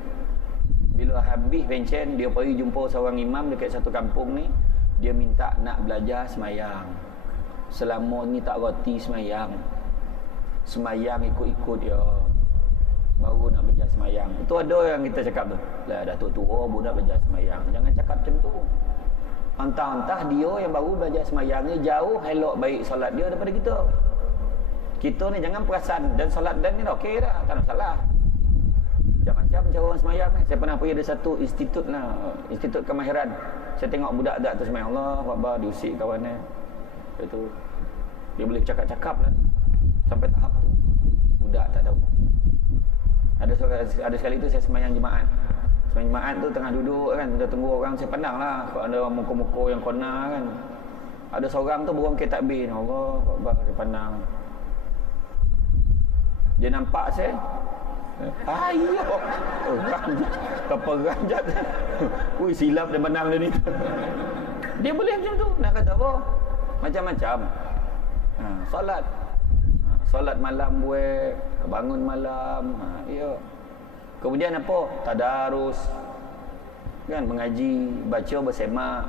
Bila habis pencen, dia pergi jumpa seorang imam dekat satu kampung ni. Dia minta nak belajar semayang. Selama ni tak reti semayang. Semayang ikut-ikut dia. Baru nak belajar semayang. Itu ada yang kita cakap tu. Lah dah tua budak belajar semayang. Jangan cakap macam tu. Entah-entah dia yang baru belajar semayang ni jauh elok baik solat dia daripada kita. Kita ni jangan perasan dan solat dan ni dah okey dah, tak ada masalah. Macam-macam cara orang semayang ni. Saya pernah pergi ada satu institut lah, institut kemahiran. Saya tengok budak-budak tu semayang, Allah Akbar, diusik kawan ni. Itu dia boleh cakap-cakap lah sampai tahap tu. Budak tak tahu. Ada sekali tu saya semayang jemaat. Semayang jemaat tu tengah duduk kan, kita tunggu orang, saya pandang lah kalau ada muka-muka yang kona kan. Ada seorang tu berongkeh takbir, Allah Akbar, dia pandang. Dia nampak saya. Ayo. Keperanjat. Ui, silap dia pandang dia ni. Dia boleh macam tu. Nak kata apa? Macam-macam. Solat. Solat malam buat, bangun malam. Ya. Kemudian apa? Tadarus. Kan mengaji, baca bersemak.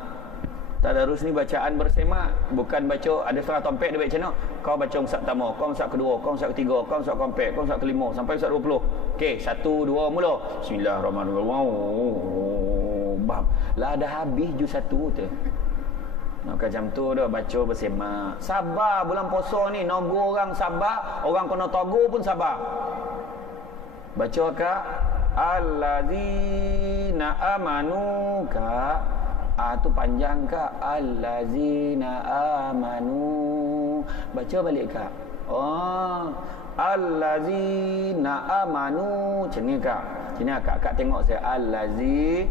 Tadarus ni bacaan bersemak, bukan baca ada setengah tompek dia baca macam mana. Kau baca usap pertama, kau usap kedua, kau usap ketiga, kau usap keempat, kau usap kelima sampai usap 20. Okey, 1 2 mula. Bismillahirrahmanirrahim. Bab. Lah dah habis juz 1 tu. Macam tu dah baca bersemak. Sabar bulan puasa ni, nogo orang sabar, orang kena togo pun sabar. Baca kak allazina amanu kak. Tu panjang kak. Allazina amanu. Baca balik kak. Allazina amanu. Macam ni kak. Sini kak tengok saya. Allazi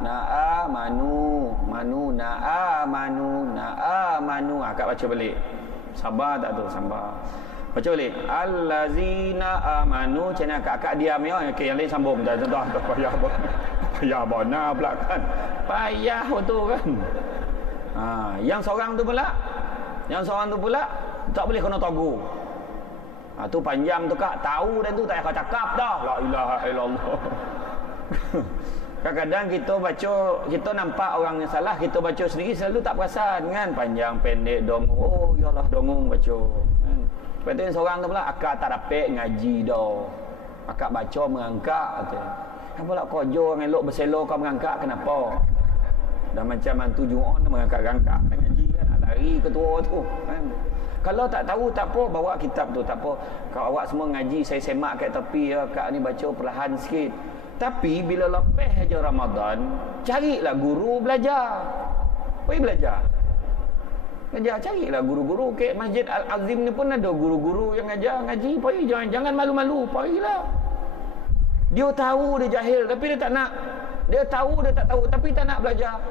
na'amanu. Na'amanu. Kak baca balik. Sabar tak tu? Sabar. Baca balik. Allazina amanu. Macam ni kak diam ya. Okay, yang lain sambung. Dah payah bona pula kan. Payah tu kan. Yang seorang tu pula tak boleh kena togu. Tu panjang tu kak, tahu dan tu tak payah cakap dah. La ilaha illallah. Kadang-kadang kita baca, kita nampak orang yang salah, kita baca sendiri selalu tak perasan kan. Panjang pendek dongung. Oh ya Allah, dongung baca kan. Lepas tu seorang tu pula akak tak dapat ngaji dah. Akak baca mengangkat kata. Apa lah kojo orang elok berselo kau mengangkat, kenapa? Dah macam mantu Jumaat mengangkat-angkat ngaji kan, lari ketua tu kan. Kalau tak tahu tak apa, bawa kitab tu tak apa. Kalau awak semua ngaji, saya semak kat tepi ya, kak ni baca perlahan sikit. Tapi bila lepas aja Ramadan, carilah guru belajar. Pergi belajar. Carilah guru-guru. Ke Masjid Al-Azim ni pun ada guru-guru yang ngajar ngaji. Pergi, jangan malu-malu, pergilah. Dia tahu dia jahil tapi dia tak nak. Dia tahu dia tak tahu tapi tak nak belajar.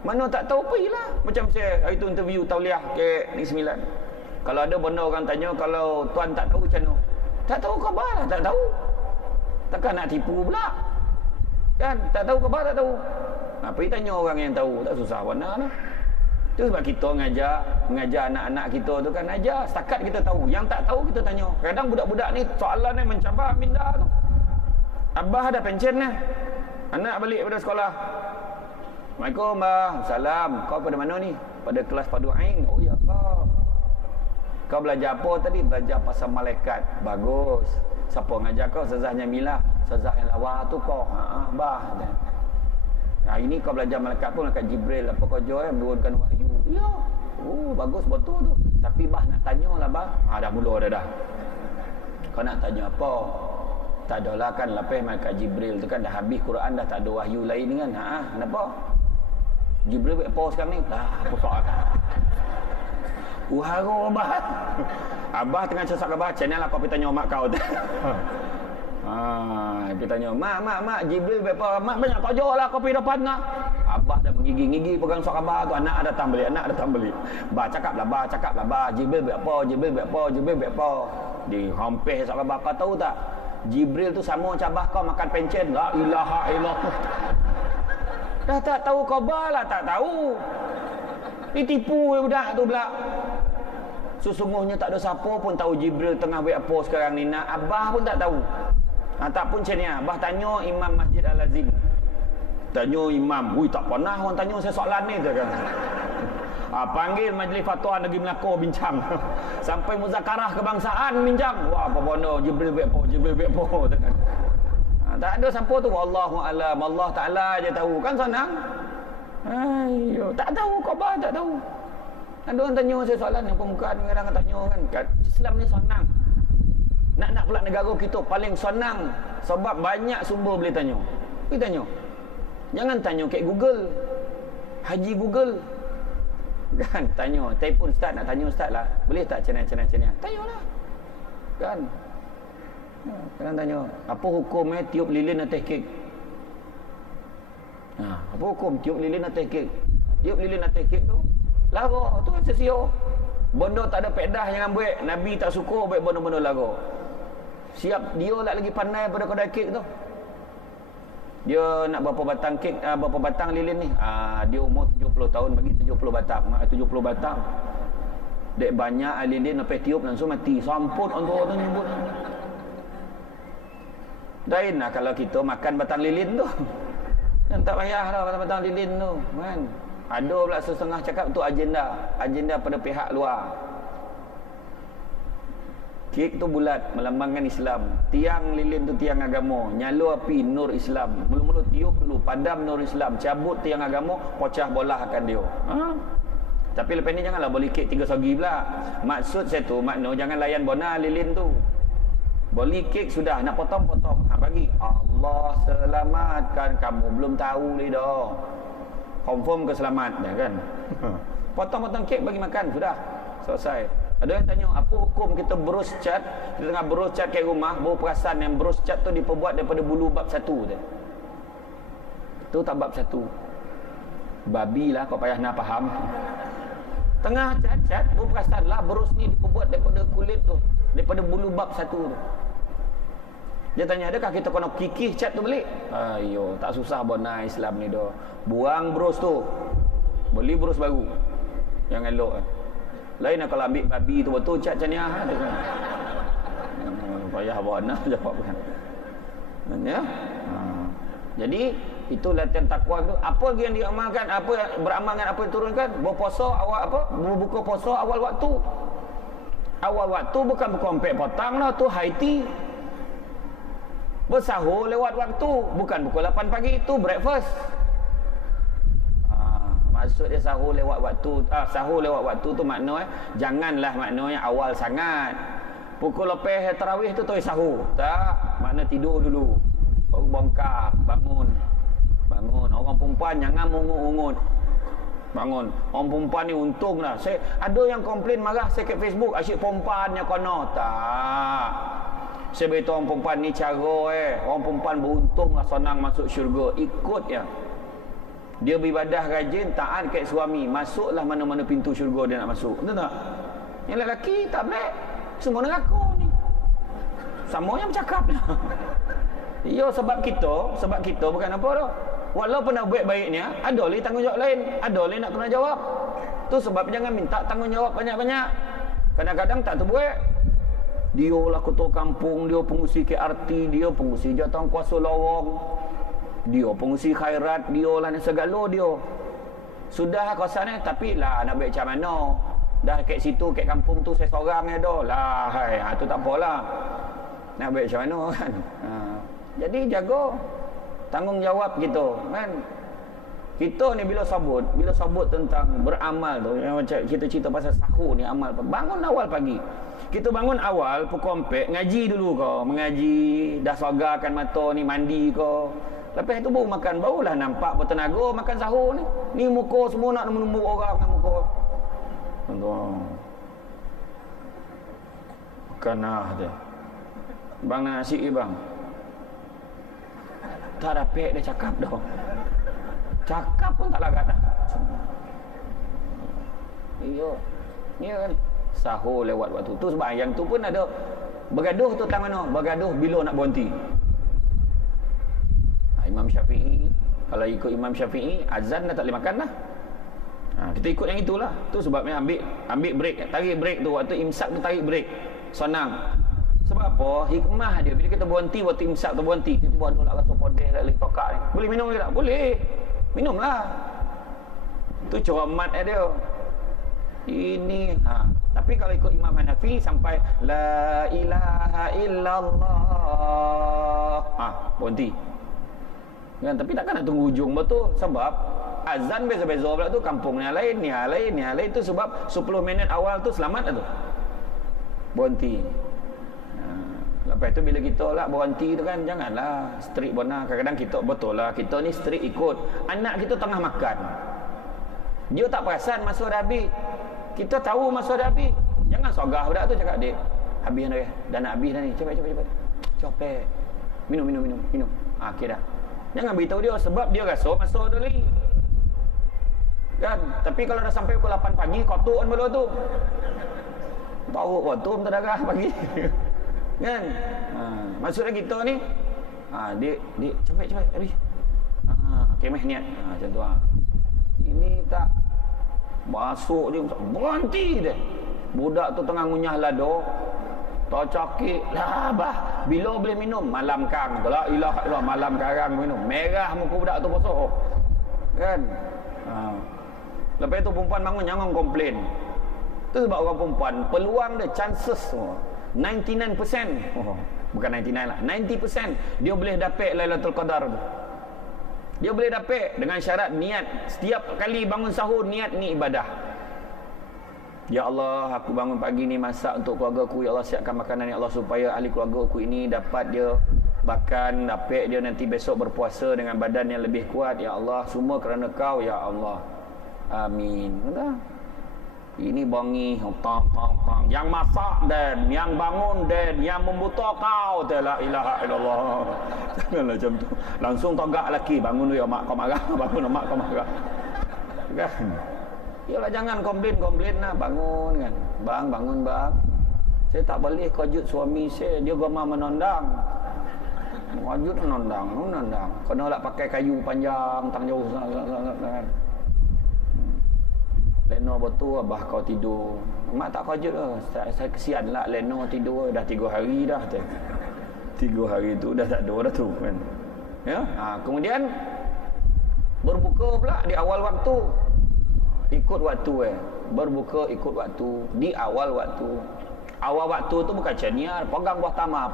Mana tak tahu pergilah. Macam saya hari tu interview tauliah ke Negeri 9. Kalau ada benda orang tanya, kalau tuan tak tahu macam mana? Tak tahu khabar lah, tak tahu. Takkan nak tipu pula. Kan? Tak tahu khabar, tak tahu. Pergi tanya orang yang tahu, tak susah mana lah. Itu sebab kita mengajar anak-anak kita tu kan, ajar setakat kita tahu. Yang tak tahu kita tanya. Kadang budak-budak ni soalan ni mencabar minda tu. Abah dah pencen lah. Anak balik pada sekolah. Assalamualaikum bah. Salam. Kau pada mana ni? Pada kelas Padu Ain. Oh ya kau. Kau belajar apa tadi? Belajar pasal malaikat. Bagus. Siapa ngajar kau? Ustazahnya Milah. Ustazah yang lawa tu kau. Bah. Nah, ini kau belajar malaikat pun, malaikat Jibril. Apa kau jual menurunkan wahyu? Ya. Oh, bagus betul tu. Tapi bah nak tanya lah bah. Dah mula dah. Kau nak tanya apa? Tak adalah kan lepas malaikat Jibril tu kan dah habis Quran, dah tak ada wahyu lain kan. Kenapa? Jibril buat apa sekarang ni? Apa soal? Uhara abah. Abah tengah casak abah. Channel lah kau pergi tanya mak kau tu. Pergi tanya, mak, Jibril buat apa? Mak banyak kerja lah kau pergi depan lah. Abah dah menggigi-gigi pegang sok abah tu. Anak datang beli. Bah cakap lah bah. Jibril buat apa? Di hampir sok abah. Kau tahu tak? Jibril tu sama macam abah kau makan pencen. La ilaha illallah. Dah tak tahu khabar lah, tak tahu. Ditipu budak tu pula. Sesungguhnya tak ada siapa pun tahu Jibril tengah buat apa sekarang ni. Nak abah pun tak tahu. Tak pun macam ni. Abah tanya Imam Masjid Al-Azim. Tanya imam. Tak pernah orang tanya saya soalan ni. Kan? Panggil Majlis Fatwa Negeri Melaka bincang. Sampai muzakarah kebangsaan bincang. Wah, apa benda Jibril buat apa. Kan? Tak ada siapa tu. Wallahu a'lam. Allah Ta'ala je tahu. Kan senang. Tak tahu khabar, tak tahu. Ada orang tanya saya soalan yang permukaan kadang tanya kan. Islam ni senang. Nak pula negara kita paling senang sebab banyak sumber boleh tanya. Pergi tanya. Jangan tanya kat Google. Haji Google. Kan tanya, telefon ustaz nak tanya ustaz lah. Boleh tak channel. Tanyalah. Kan. Kadang tanya, apa hukum tiup lilin atas kek? Apa hukum tiup lilin atas kek? Tiup lilin atas kek tu lara tu kan sesio. Benda tak ada pedah jangan buat. Nabi tak suka buat benda-benda lara. Siap dia lah lagi pandai pada kedai kek tu. Dia nak berapa batang kek, berapa batang lilin ni? Dia umur 70 tahun bagi 70 batang. 70 batang. Dek banyak lilin sampai tiup langsung mati. Sampun orang tu nyebut. Lain lah kalau kita makan batang lilin tu. Kan tak payah lah batang lilin tu. Kan? Ada pula setengah cakap tu agenda pada pihak luar. Kek tu bulat melambangkan Islam. Tiang lilin tu tiang agama. Nyala api nur Islam. Mula-mula tiup dulu padam nur Islam. Cabut tiang agama, pecah bolah akan dia. Tapi lepas ni janganlah boleh kek 3 segi pula. Maksud saya tu makna jangan layan bona lilin tu. Beli kek sudah nak potong-potong. Bagi Allah selamatkan kamu belum tahu ni dah. Confirm ke selamat dah kan. Potong-potong kek bagi makan sudah. Selesai. Ada yang tanya apa hukum kita berus cat, kita tengah berus cat kat rumah, baru perasan yang berus cat tu diperbuat daripada bulu bab 1 tu. Tu tak bab 1. Babi lah kau payah nak faham. Tengah cat, baru perasan lah berus ni diperbuat daripada kulit tu, daripada bulu bab 1 tu. Dia tanya, adakah kita kena kikih cat tu balik? Ayo, tak susah bona Islam ni dah. Buang berus tu. Beli berus baru. Yang elok kan. Lain lah kalau ambil babi tu betul cat macam ni kan. Payah bona jawab kan. Ya. Jadi itu latihan takwa tu. Apa lagi yang diamalkan? Apa yang beramal dengan apa yang turunkan? Berpuasa awal apa? Berbuka puasa awal waktu. Awal waktu bukan berkompek petang lah tu Haiti. Bersahur lewat waktu, bukan pukul 8 pagi itu breakfast. Maksud dia sahur lewat waktu. Sahur lewat waktu tu makna janganlah maknanya awal sangat. Pukul lepas tarawih tu sahur. Tak, makna tidur dulu. Baru bongkar, bangun. Orang perempuan jangan mengungut-ungut. Bangun. Orang perempuan ni untunglah. Ada yang komplain marah saya kat Facebook, asyik perempuannya kono. Tak. Saya beritahu orang perempuan ni cara orang perempuan beruntunglah senang masuk syurga. Ikut ya. Dia beribadah rajin, taat kat suami, masuklah mana-mana pintu syurga dia nak masuk. Betul tak? Yang lelaki tak boleh. Semua neraka ni. Sama yang bercakap. Ya, sebab kita bukan apa dah. Walaupun nak buat baiknya, ada lagi tanggungjawab lain. Ada lagi nak kena jawab. Tu sebab jangan minta tanggungjawab banyak-banyak. Kadang-kadang tak terbuat. Dia lah ketua kampung, dia pengusi KRT, dia pengusi jawatan kuasa lorong. Dia pengusi khairat, dia lah segala dia. Sudah kawasan ni, tapi lah nak baik macam mana. Dah kat situ, kat kampung tu saya seorang je dah. Lah, hai, tu tak apalah. Nak baik macam mana kan. Jadi jaga tanggungjawab kita kan. Kita ni bila sabut tentang beramal tu, yang macam kita cerita pasal sahur ni, amal, bangun awal pagi. Kita bangun awal pukul 4, ngaji dulu ke, mengaji, dah sogarkan mata ni, mandi ke. Lepas tu baru makan, barulah nampak bertenaga makan sahur ni. Ni muka semua nak menumbuk orang dengan muka. Tuan-tuan. Makan lah tu. Bang nak nasi ke bang? Tak dapat dia cakap dah. Cakap pun tak lagat dah. Iya. Ni kan sahur lewat waktu tu, sebab yang tu pun ada bergaduh tu tang mana? Bergaduh bila nak berhenti. Imam Syafi'i, kalau ikut Imam Syafi'i, azan dah tak boleh makan dah. Kita ikut yang itulah. Tu sebabnya ambil break, tarik break tu waktu imsak tu, tarik break. Senang. Sebab apa? Hikmah dia bila kita berhenti waktu imsak tu, berhenti, tiba-tiba ada nak rasa pedih tak boleh tokak ni. Boleh minum ke tak? Boleh. Minumlah. Tu cermat dia. Ini tapi kalau ikut Imam Hanafi sampai la ilaha illallah, berhenti. Kan, tapi takkan nak tunggu ujung betul, sebab azan beza-beza pula tu, kampung ni lain, ni lain tu, sebab 10 minit awal tu selamat dah tu. Berhenti. Lepas tu bila kita lah berhenti tu kan, janganlah strict benar. Kadang-kadang kita betul lah, kita ni strict ikut. Anak kita tengah makan, dia tak perasan masa dah habis. Kita tahu masa dah habis. Jangan sogah budak tu, cakap dek, habis dah, dah nak habis dah ni, cepat. Minum. Okey dah. Jangan beritahu dia, sebab dia rasa masa tu lagi. Kan? Tapi kalau dah sampai pukul 8 pagi, kotor kan bodoh tu. Tahu kotor minta darah pagi. Kan? Maksudnya kita ni, dek, cepat habis. Kemeh niat. Macam tu Ini tak masuk dia, berhenti dia. Budak tu tengah ngunyah lado, tak cakik lah bah, bila boleh minum? Malam kang tu lah, ilah malam karang minum. Merah muka budak tu bosok kan. Lepas tu perempuan bangun, jangan komplain. Tu sebab orang perempuan, peluang dia, chances 99%, bukan 99 lah, 90% dia boleh dapat Lailatul Qadar tu. Dia boleh dapat dengan syarat niat. Setiap kali bangun sahur, niat ni ibadah. Ya Allah, aku bangun pagi ni masak untuk keluarga aku. Ya Allah, siapkan makanan ya Allah, supaya ahli keluarga aku ini dapat dia makan, dapat dia nanti besok berpuasa dengan badan yang lebih kuat. Ya Allah, semua kerana kau ya Allah. Amin. Betul? Ini bangi tang. Yang masak dan yang bangun dan yang membuta kau, la ilaha illallah. Janganlah macam tu. Langsung togak lelaki, bangun dia mak kau marah, bangun mak kau marah. Kan? Yalah, jangan komplain lah, bangun kan. Bang, bangun bang. Saya tak boleh kejut suami saya, dia gemar menondang. Kejut menondang. Kena nak pakai kayu panjang, tang jauh kan. Leno betul, abah kau tidur. Mak tak kejut lah. Saya kesian lah Leno tidur. Dah 3 hari dah. 3 hari tu dah tak ada dah tu kan. Ya? Kemudian berbuka pula di awal waktu. Ikut waktu berbuka ikut waktu di awal waktu. Awal waktu tu bukan ceniar, pegang buah tamar.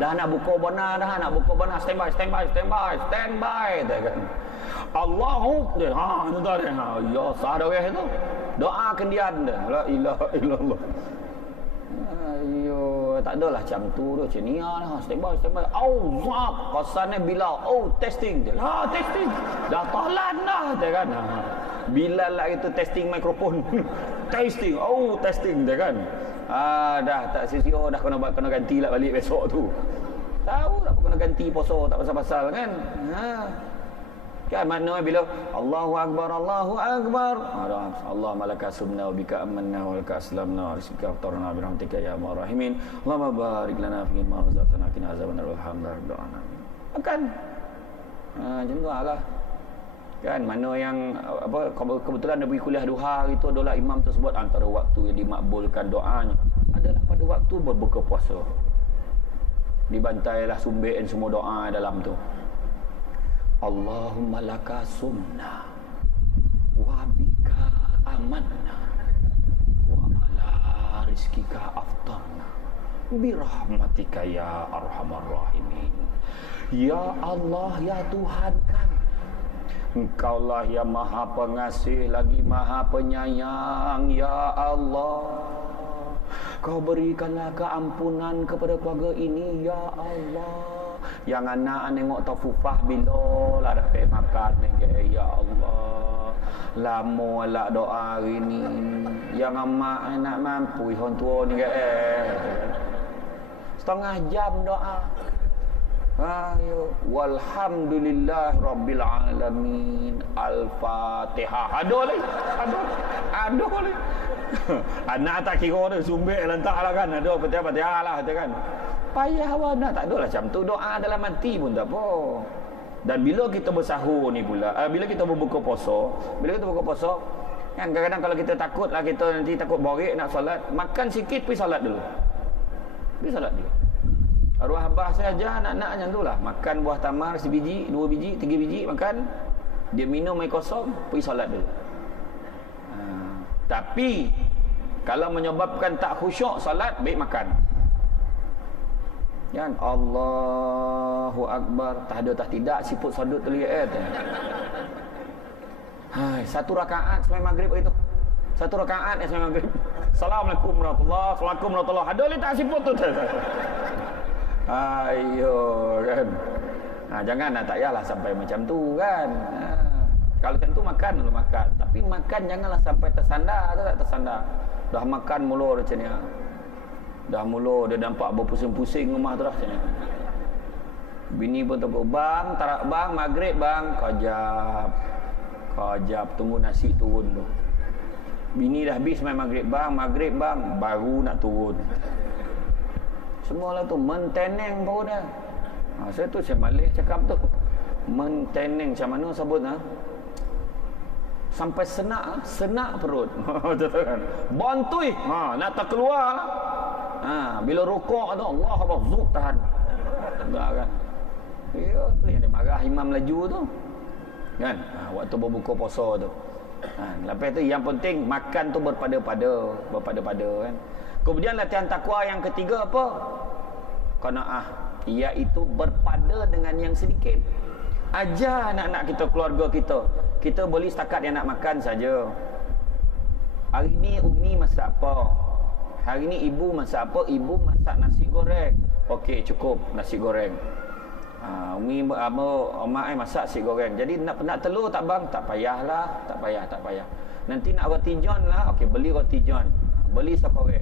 Dah nak buka benar, standby kan. Allahu dia tu dah ya sah dah itu. Doa kendian dah. La ilaha illallah. Ayo, tak adalah macam tu dah, ceniar dah, standby. Allah, qasannya Bilal. Testing je. Testing. Dah talan dah kan. Bilal lah itu testing mikrofon. Testing. Testing dia kan. Dah tak sisio, dah kena ganti lah balik besok tu. Tahu tak kena ganti poso, tak pasal-pasal kan. Kan maknanya bila Allahu Akbar Allah malaka subna wa bika amanna wa laka aslamna wa rizqika aftarna bi rahmatika ya arhamar rahimin. Allahumma barik lana fi ma razaqtana qina azabannar walhamdulillah. Kan macam tu lah. Kan mana yang kebetulan dia pergi kuliah duha itu adalah imam tersebut, antara waktu yang dimakbulkan doanya adalah pada waktu berbuka puasa. Dibantailah sumber semua doa dalam tu. Allahumma laka sumna wa bika amanna wa ala rizkika aftarna birahmatika ya arhamar rahimin. Ya Allah, ya Tuhan kami, Engkaulah yang maha pengasih lagi maha penyayang. Ya Allah, Kau berikanlah keampunan kepada keluarga ini. Ya Allah, yang anak nengok tafufah bila lah dapat makan ni. Ya Allah, lama lah doa hari ni. Yang amak nak mampu orang tua ni setengah jam doa. Ayo, walhamdulillah rabbil alamin. Al-Fatihah. Aduh lagi. Anak tak kira dah sumbek lantak lah kan. Aduh, Fatihah lah kata kan. Payah awak nak, tak adalah macam tu. Doa dalam mati pun tak apa. Dan bila kita bersahur ni pula, bila kita berbuka puasa, kan kadang-kadang kalau kita takut lah, kita nanti takut borik nak solat, makan sikit pergi solat dulu. Arwah abah saya ajar anak-anak macam tu lah. Makan buah tamar sebiji, 2 biji, 3 biji makan. Dia minum air kosong, pergi solat dulu. Tapi kalau menyebabkan tak khusyuk solat, baik makan. Kan Allahu Akbar, tak ada tak tidak siput sodut tu lihat. Hai, 1 rakaat sembang maghrib begitu. 1 rakaat sembang maghrib. Assalamualaikum warahmatullahi wabarakatuh. Ada le tak siput tu. Ayo kan. Jangan tak payahlah sampai macam tu kan. Kalau macam tu makan dulu makan. Tapi makan janganlah sampai tersandar, tak tersandar. Dah makan mula macam ni. Dah mula dia nampak berpusing-pusing rumah tu dah macam ni. Bini pun tengok, bang, tarak bang, maghrib bang. Kajap tunggu nasi turun tu. Bini dah habis main maghrib bang, baru nak turun. Semualah tu menteneng baru dah. Saya tu saya balik cakap tu. Menteneng macam mana sebut sampai senak perut. Bantui. Nak terkeluar lah. Bila rukuk tu Allah Akbar zuk tahan. Tak kan. Ya tu yang dia marah Imam Laju tu. Kan? Waktu berbuka puasa tu. Lepas tu yang penting makan tu berpada-pada kan. Kemudian latihan takwa yang ketiga apa? Qanaah, iaitu berpada dengan yang sedikit. Ajar anak-anak kita, keluarga kita. Kita boleh setakat yang nak makan saja. Hari ni Umi masak apa? Hari ni ibu masak apa? Ibu masak nasi goreng. Okey, cukup nasi goreng. Umi mak masak nasi goreng. Jadi nak telur tak bang? Tak payahlah, tak payah. Nanti nak roti john lah. Okey, beli roti john. Beli sekorek.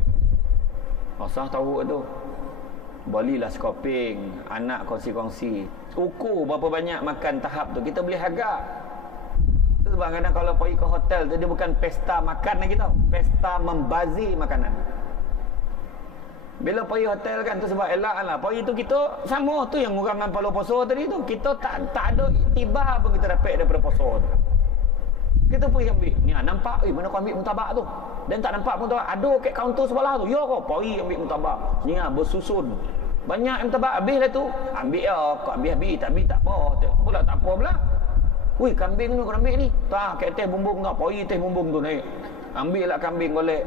Asah tahu tu. Belilah skoping, anak kongsi-kongsi. Ukur berapa banyak makan tahap tu. Kita boleh harga. Tu sebab kadang kalau pergi ke hotel tu dia bukan pesta makan lagi tau. Pesta membazir makanan. Bila pergi hotel kan tu sebab elak lah. Pergi tu kita sama tu yang ngurangan pahala puasa tadi tu. Kita tak ada iktibar pun kita dapat daripada puasa tu. Kita pergi ambil. Ni nampak, mana kau ambil mutabak tu? Dan tak nampak mutabak. Ada kat kaunter sebelah tu. Ya kau pergi ambil mutabak. Ni bersusun. Banyak mutabak habis lah tu. Ambil ya, kau ambil habis, tak ambil tak apa. Pula tak apa pula. Wih, kambing ni kau ambil ni. Tak, kat teh bumbung tak. Pergi teh bumbung tu naik. Ambil lah kambing golek.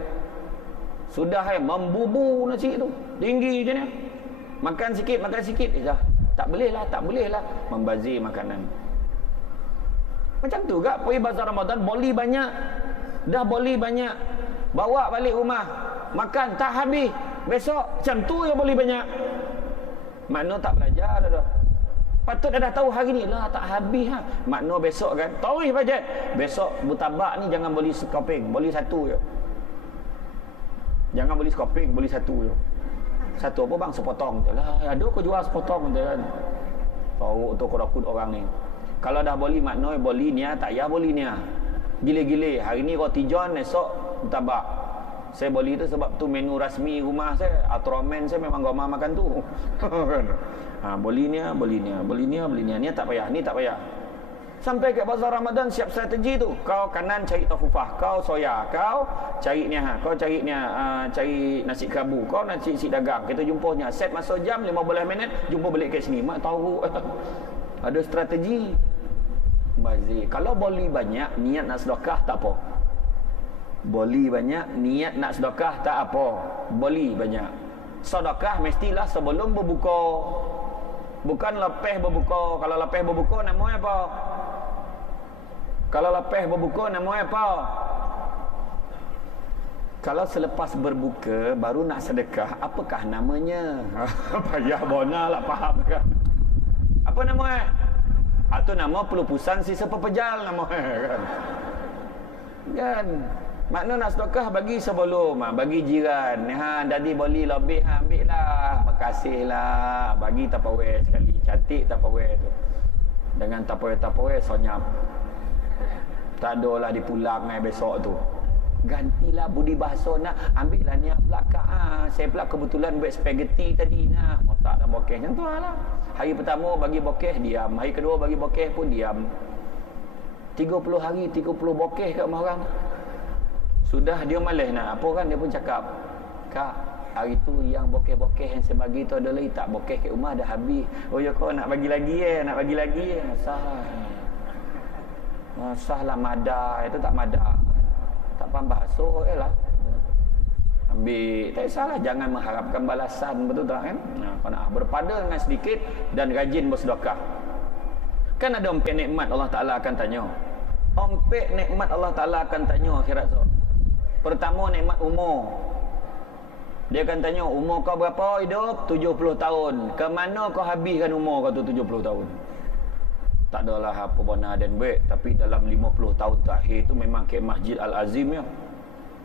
Sudah membubu nasi tu. Tinggi je ni. Makan sikit. Dah. Tak boleh lah. Membazir makanan. Macam tu juga pergi bazar Ramadan, boli banyak. Dah boli banyak. Bawa balik rumah. Makan tak habis. Besok macam tu yang boli banyak. Makna tak belajar dah. Patut dah tahu hari ni lah tak habis ha. Makna besok kan. Tahu bajet. Besok mutabak ni jangan beli skoping, beli satu je. Jangan beli skoping, beli satu je. Satu apa bang? Sepotong je lah. Ada kau jual sepotong je kan. Tahu tu kau rakut orang ni. Kalau dah boli makna boli nia, tak payah boli nia. Gile-gile. Hari ni roti john, esok mutabak. Saya boli tu sebab tu menu rasmi rumah saya. Atromen saya memang gomah makan tu. Boli nia. Ni tak payah, ni tak payah. Sampai ke bazar Ramadan siap strategi tu. Kau kanan cari tafufah, kau soya, kau cari ni cari nasi kerabu, kau nasi dagang. Kita jumpanya set masa jam 15 minit, jumpa balik kat sini. Mak tahu ada strategi. Bazir. Kalau boli banyak, niat nak sedekah tak apa. Boli banyak, niat nak sedekah tak apa. Boli banyak. Sedekah mestilah sebelum berbuka. Bukan lepas berbuka. Kalau lepas berbuka namanya apa? Kalau lepas berbuka namanya apa? Kalau selepas berbuka baru nak sedekah, apakah namanya? Payah bona lah faham kan. Apa namanya? Atau nama pelupusan sisa pepejal namanya kan. Kan? Makna nak sedekah bagi sebelum, bagi jiran. Jadi boleh lebih ambil lah. Makasih lah. Bagi Tupperware sekali. Cantik Tupperware tu. Dengan Tupperware sonyap. Tak ada lah dipulang besok tu. Gantilah budi bahasa nak. Ambil lah niat belakang. Saya pula kebetulan buat spaghetti tadi nak. Otak dan bokeh. Macam tu lah. Hari pertama bagi bokeh, diam. Hari kedua bagi bokeh pun diam. 30 hari, 30 bokeh kat rumah orang. Sudah dia malas nak apa kan, dia pun cakap, Kak, hari tu yang bokeh-bokeh yang saya bagi tu ada lagi tak? Bokeh kat rumah dah habis. Oh ya kau nak bagi lagi nak bagi lagi Masalah madah. Itu tak madah. Tak faham bahasa lah. Ambil. Tak salah. Jangan mengharapkan balasan. Betul tak kan? Berpada dengan sedikit dan rajin bersedekah. Kan ada empat nikmat Allah Ta'ala akan tanya. Empat nikmat Allah Ta'ala akan tanya akhirat tu. Pertama nikmat umur. Dia akan tanya, umur kau berapa hidup? 70 tahun. Ke mana kau habiskan umur kau tu 70 tahun? Tak adalah apa bona dan baik, tapi dalam 50 tahun terakhir tu memang ke Masjid Al-Azim ya.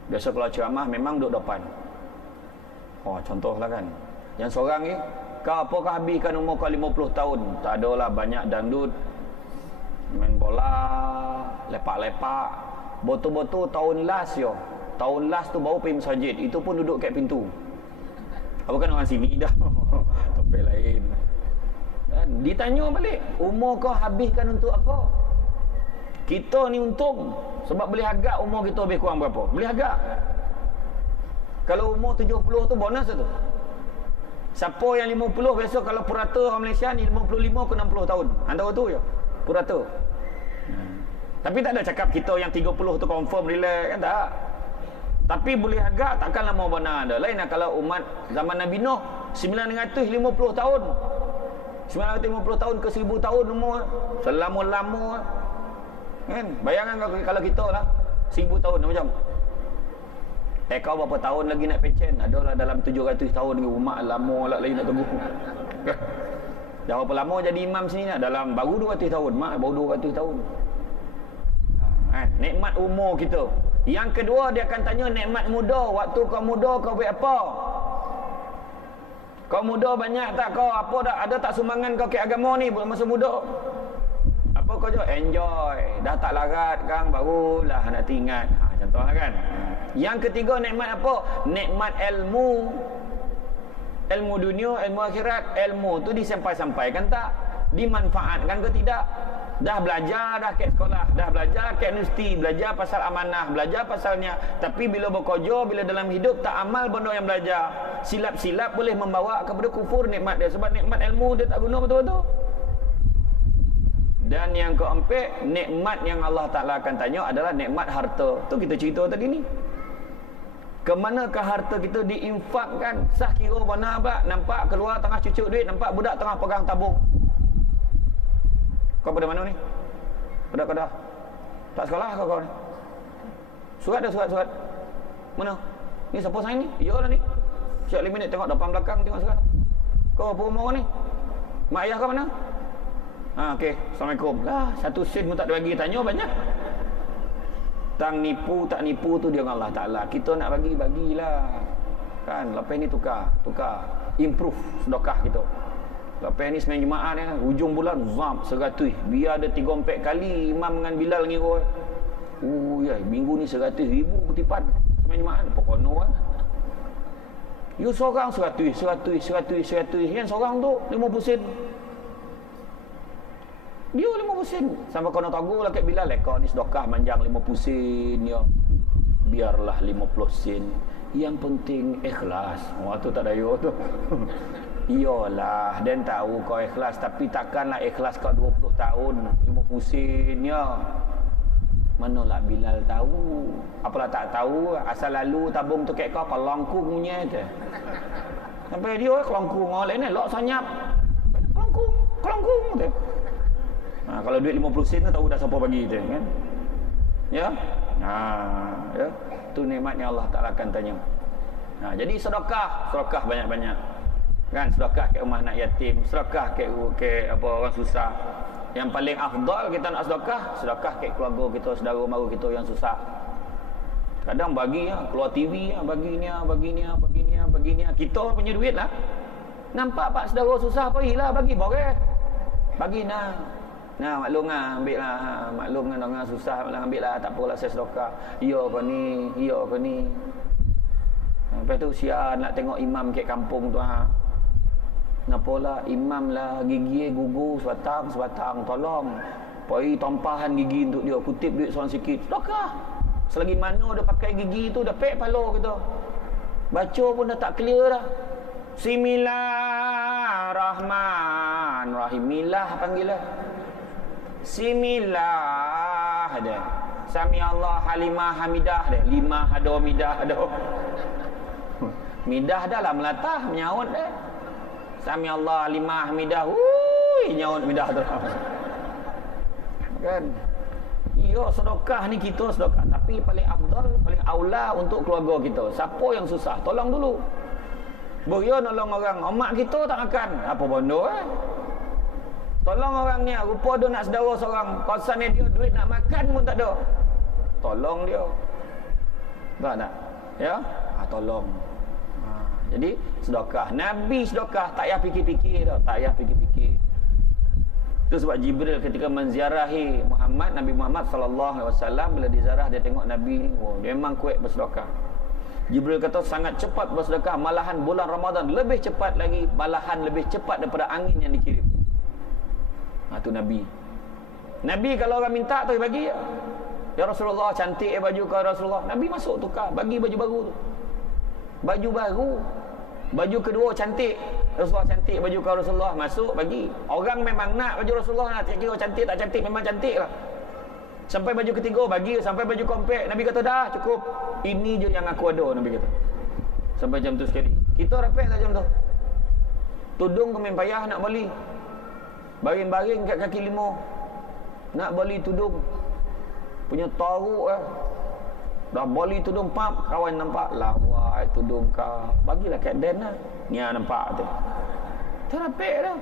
Biasa kalau ceramah memang duduk depan. Contohlah kan. Yang seorang ni, kau apa kau habiskan umur kau 50 tahun? Tak adalah, banyak dangdut, main bola, lepak-lepak. Betul-betul tahun last yo. Tahun last tu baru pergi masjid. Itu pun duduk kat pintu. Apa kan orang sini dah. Topik lain. Dan ditanya balik, umur kau habiskan untuk apa? Kita ni untung sebab boleh agak umur kita lebih kurang berapa. Boleh agak. Kalau umur 70 tu bonus tu. Siapa yang 50 biasa kalau purata orang Malaysia ni 55 ke 60 tahun. Antara tu je. Purata. Tapi tak ada cakap kita yang 30 tu confirm relax kan, tak. Tapi boleh agak takkan lama benar ada. Lain lah kalau umat zaman Nabi Nuh 950 tahun. 950 tahun ke 1000 tahun umur. Selama-lama kan. Bayangkan kalau kita lah 1000 tahun macam. Kau berapa tahun lagi nak pencen? Adalah dalam 700 tahun lagi. Umat lama lah lagi nak tunggu. Dah berapa lama jadi imam sini lah? Dalam baru 200 tahun. Mak baru 200 tahun. Nikmat umur kita. Yang kedua dia akan tanya nikmat muda. Waktu kau muda kau buat apa? Kau muda banyak tak kau? Apa dah ada tak sumbangan kau ke agama ni masa muda? Apa kau je? Enjoy. Dah tak larat kan barulah nak ingat. Contohlah kan. Yang ketiga nikmat apa? Nikmat ilmu. Ilmu dunia, ilmu akhirat. Ilmu tu disampai-sampaikan tak? Dimanfaatkan ke tidak? Dah belajar dah kat sekolah, dah belajar kat universiti, belajar pasal amanah, belajar pasalnya, tapi bila bekerja, bila dalam hidup tak amal benda yang belajar, silap-silap boleh membawa kepada kufur nikmat dia, sebab nikmat ilmu dia tak guna betul-betul. Dan yang keempat, nikmat yang Allah Ta'ala akan tanya adalah nikmat harta. Tu kita cerita tadi ni. Kemanakah harta kita diinfakkan? Sah kira mana abad, nampak keluar tengah cucuk duit, nampak budak tengah pegang tabung. Kau pada mana ni? Pada Kedah. Tak sekolah kau ni? Surat dah, surat. Mana? Ni siapa sign ni? Iyalah ni. Siap 5 minit tengok depan belakang, tengok surat. Kau apa umur ni? Mak ayah kau mana? Okey. Assalamualaikum. Lah, satu sen pun tak ada bagi. Tanya banyak. Tang nipu, tak nipu tu dia dengan Allah Ta'ala. Kita nak bagi, bagilah. Kan? Lepas ni tukar. Improve sedekah kita. Lepas ni sembahyang Jumaat ni, hujung bulan zam 100. Biar ada 3-4 kali imam dengan Bilal ngira. Minggu ni 100,000 kutipan sembahyang Jumaat. Pokono kan. You seorang 100. Yang seorang tu 50 sen. Dia 50 sen. Sampai kau nak tahu lah kat Bilal, kau ni sedekah manjang 50 sen ya. Biarlah 50 sen. Yang penting ikhlas. Tu tak daya tu. Iyalah, dan tahu kau ikhlas, tapi takkanlah ikhlas kau 20 tahun cuma pusingnya. Manalah Bilal tahu. Apalah tak tahu, asal lalu tabung tu kat kau kelongkung punya je. Sampai dia kelongkung orang lain lok sanyap. Kelongkung tu. Kalau duit 50 sen tu tahu dah siapa bagi tu kan. Ya? Ya. Tu nikmatnya Allah Taala akan tanya. Jadi sedekah banyak-banyak. Kan sedekah ke rumah anak yatim, sedekah ke apa orang susah. Yang paling afdal kita nak sedekah ke keluarga kita, saudara mara kita yang susah. Kadang bagi keluar TV bagi ni, kita punya duit lah. Nampak pak saudara susah pergilah bagi boleh. Bagi maklum ambil lah, maklum dengan susah lah ambil lah, tak apalah saya sedekah. Ya ke ni. Lepas tu sian nak tengok imam kat kampung tu Napolah imam lah gigi gugur sebatang tolong. Poi tompahan gigi untuk dia, kutip duit seorang sikit. Sedekah. Selagi mana dia pakai gigi tu dah pek pala kita. Baca pun dah tak clear dah. Bismillahirrahmanirrahim. Milah panggil lah. Similah dia. Sami Allah halimah hamidah dia. 5 ada midah ada. Midah dah lah melatah menyaut dia. Sami Allah halimah hamidah. Nyaut midah tu. Kan? Ya, sedekah ni kita sedekah, tapi paling afdal, paling aula untuk keluarga kita. Siapa yang susah, tolong dulu. Beria nolong orang, mak kita tak makan. Apa bondo Tolong orang ni, rupa dia nak saudara seorang, kawasan dia duit nak makan pun tak ada. Tolong dia. Tak? Ya? Tolong. Jadi sedekah, Nabi sedekah tak payah fikir-fikir dah, tak payah fikir-fikir. Itu sebab Jibril ketika menziarahi Nabi Muhammad sallallahu alaihi wasallam, bila diziarah dia tengok Nabi ni, dia memang kuat bersedekah. Jibril kata sangat cepat bersedekah, malahan bulan Ramadan lebih cepat lagi, malahan lebih cepat daripada angin yang dikirim. Itu Nabi. Nabi kalau orang minta tu bagi. Ya Rasulullah, cantik baju kau Rasulullah. Nabi masuk tukar, bagi baju baru tu. Baju baru. Baju kedua cantik. Rasulullah cantik baju kau Rasulullah, masuk bagi. Orang memang nak baju Rasulullah, nak kira cantik tak cantik, memang cantik lah. Sampai baju ketiga bagi, sampai baju kompak. Nabi kata dah cukup. Ini je yang aku ada, Nabi kata. Sampai jam tu sekali. Kita rapet tak jam tu. Tudung kami payah nak beli. Baring-baring kat kaki lima. Nak beli tudung. Punya taruk dah beli tudung pap, kawan nampak lawa tudung kau. Bagilah kat Dan lah. Ni nampak tu. Tak rapet dah.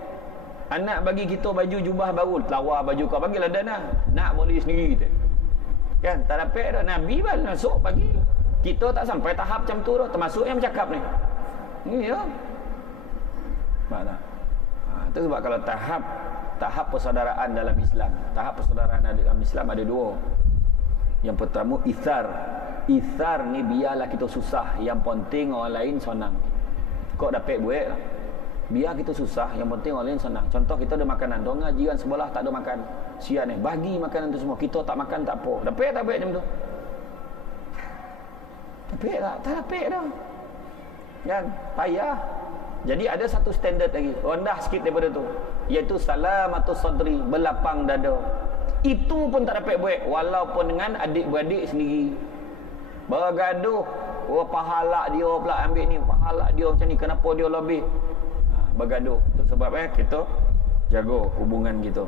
Anak bagi kita baju jubah baru, lawa baju kau, bagilah Dan lah. Nak beli sendiri kita. Kan tak rapet dah. Nabi masuk bagi. Kita tak sampai tahap macam tu dah, termasuk yang bercakap ni. Ni ya. Nampak tak? Itu sebab kalau tahap persaudaraan dalam Islam, tahap persaudaraan dalam Islam ada dua. Yang pertama Ithar ni biarlah kita susah, yang penting orang lain senang. Kau dapat buat lah. Biar kita susah, yang penting orang lain senang. Contoh kita ada makanan, dong jiran sebelah tak ada makan. Sian bagi makanan tu semua. Kita tak makan tak apa. Dapat tak baik macam tu? Dapat tak? Tak dapat dah. Kan? Payah. Jadi ada satu standard lagi, rendah sikit daripada tu, iaitu salamatus sadri, berlapang dada. Itu pun tak dapat buat walaupun dengan adik-beradik sendiri. Bergaduh, pahala dia pula ambil ni, pahala dia macam ni, kenapa dia lebih? Bergaduh. Itu sebab kita jaga hubungan kita.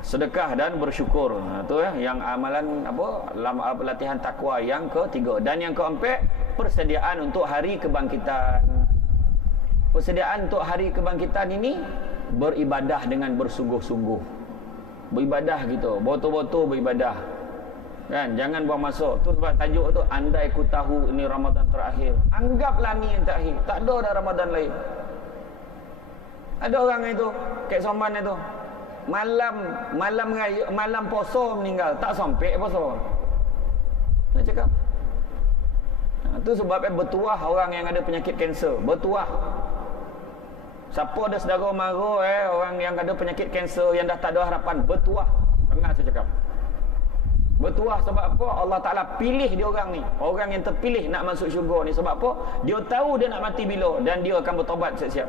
Sedekah dan bersyukur. Itu yang amalan latihan takwa yang ketiga. Dan yang keempat, persediaan untuk hari kebangkitan. Persediaan untuk hari kebangkitan ini beribadah dengan bersungguh-sungguh. Beribadah gitu, betul-betul beribadah. Kan, jangan buang masa. Tu sebab tajuk tu, andai ku tahu ini Ramadan terakhir. Anggaplah ni yang terakhir. Tak ada dah Ramadan lain. Ada orang itu, Kek Somban itu, malam puasa meninggal, tak sampai puasa. Nak cakap. Itu sebabnya bertuah orang yang ada penyakit kanser, bertuah. Siapa ada saudara mara orang yang ada penyakit kanser yang dah tak ada harapan, bertuah. Dengar saya cakap. Bertuah sebab apa? Allah Ta'ala pilih dia orang ni. Orang yang terpilih nak masuk syurga ni. Sebab apa? Dia tahu dia nak mati bila. Dan dia akan bertobat siap-siap.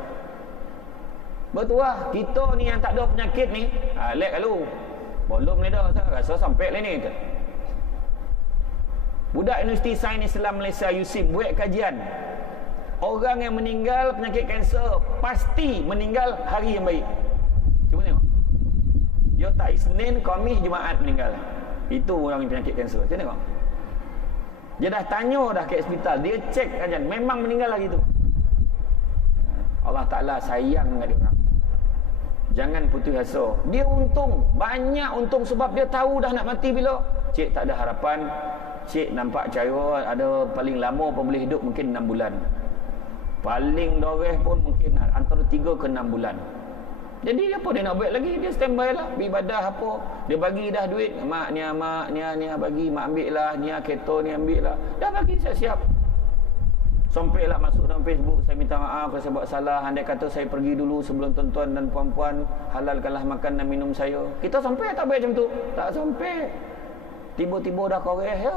Bertuah. Kita ni yang tak ada penyakit ni. Lek kalau. Belum ni dah. Rasa sampai lah ni. Budak Universiti Sains Islam Malaysia USIM buat kajian. Orang yang meninggal penyakit kanser pasti meninggal hari yang baik. Cuba tengok. Dia tak Isnin, Khamis, Jumaat meninggal. Itu orang yang penyakit kanser. Macam tengok. Dia dah tanya dah ke hospital. Dia cek kajian. Memang meninggal hari tu. Allah Ta'ala sayang dengan dia orang. Jangan putus asa. Dia untung. Banyak untung sebab dia tahu dah nak mati bila. Cik tak ada harapan. Cik nampak cara ada paling lama pun boleh hidup mungkin 6 bulan. Paling doreh pun mungkin antara 3 ke 6 bulan. Jadi apa dia nak buat lagi? Dia standby lah, beribadah apa. Dia bagi dah duit. Mak ni bagi, mak ambil lah, ni keto ni ambil lah. Dah bagi siap-siap. Sampai lah masuk dalam Facebook, saya minta maaf kalau saya buat salah. Andai kata saya pergi dulu sebelum tuan-tuan dan puan-puan, halalkanlah makan dan minum saya. Kita sampai tak baik macam tu? Tak sampai. Tiba-tiba dah koreh ya.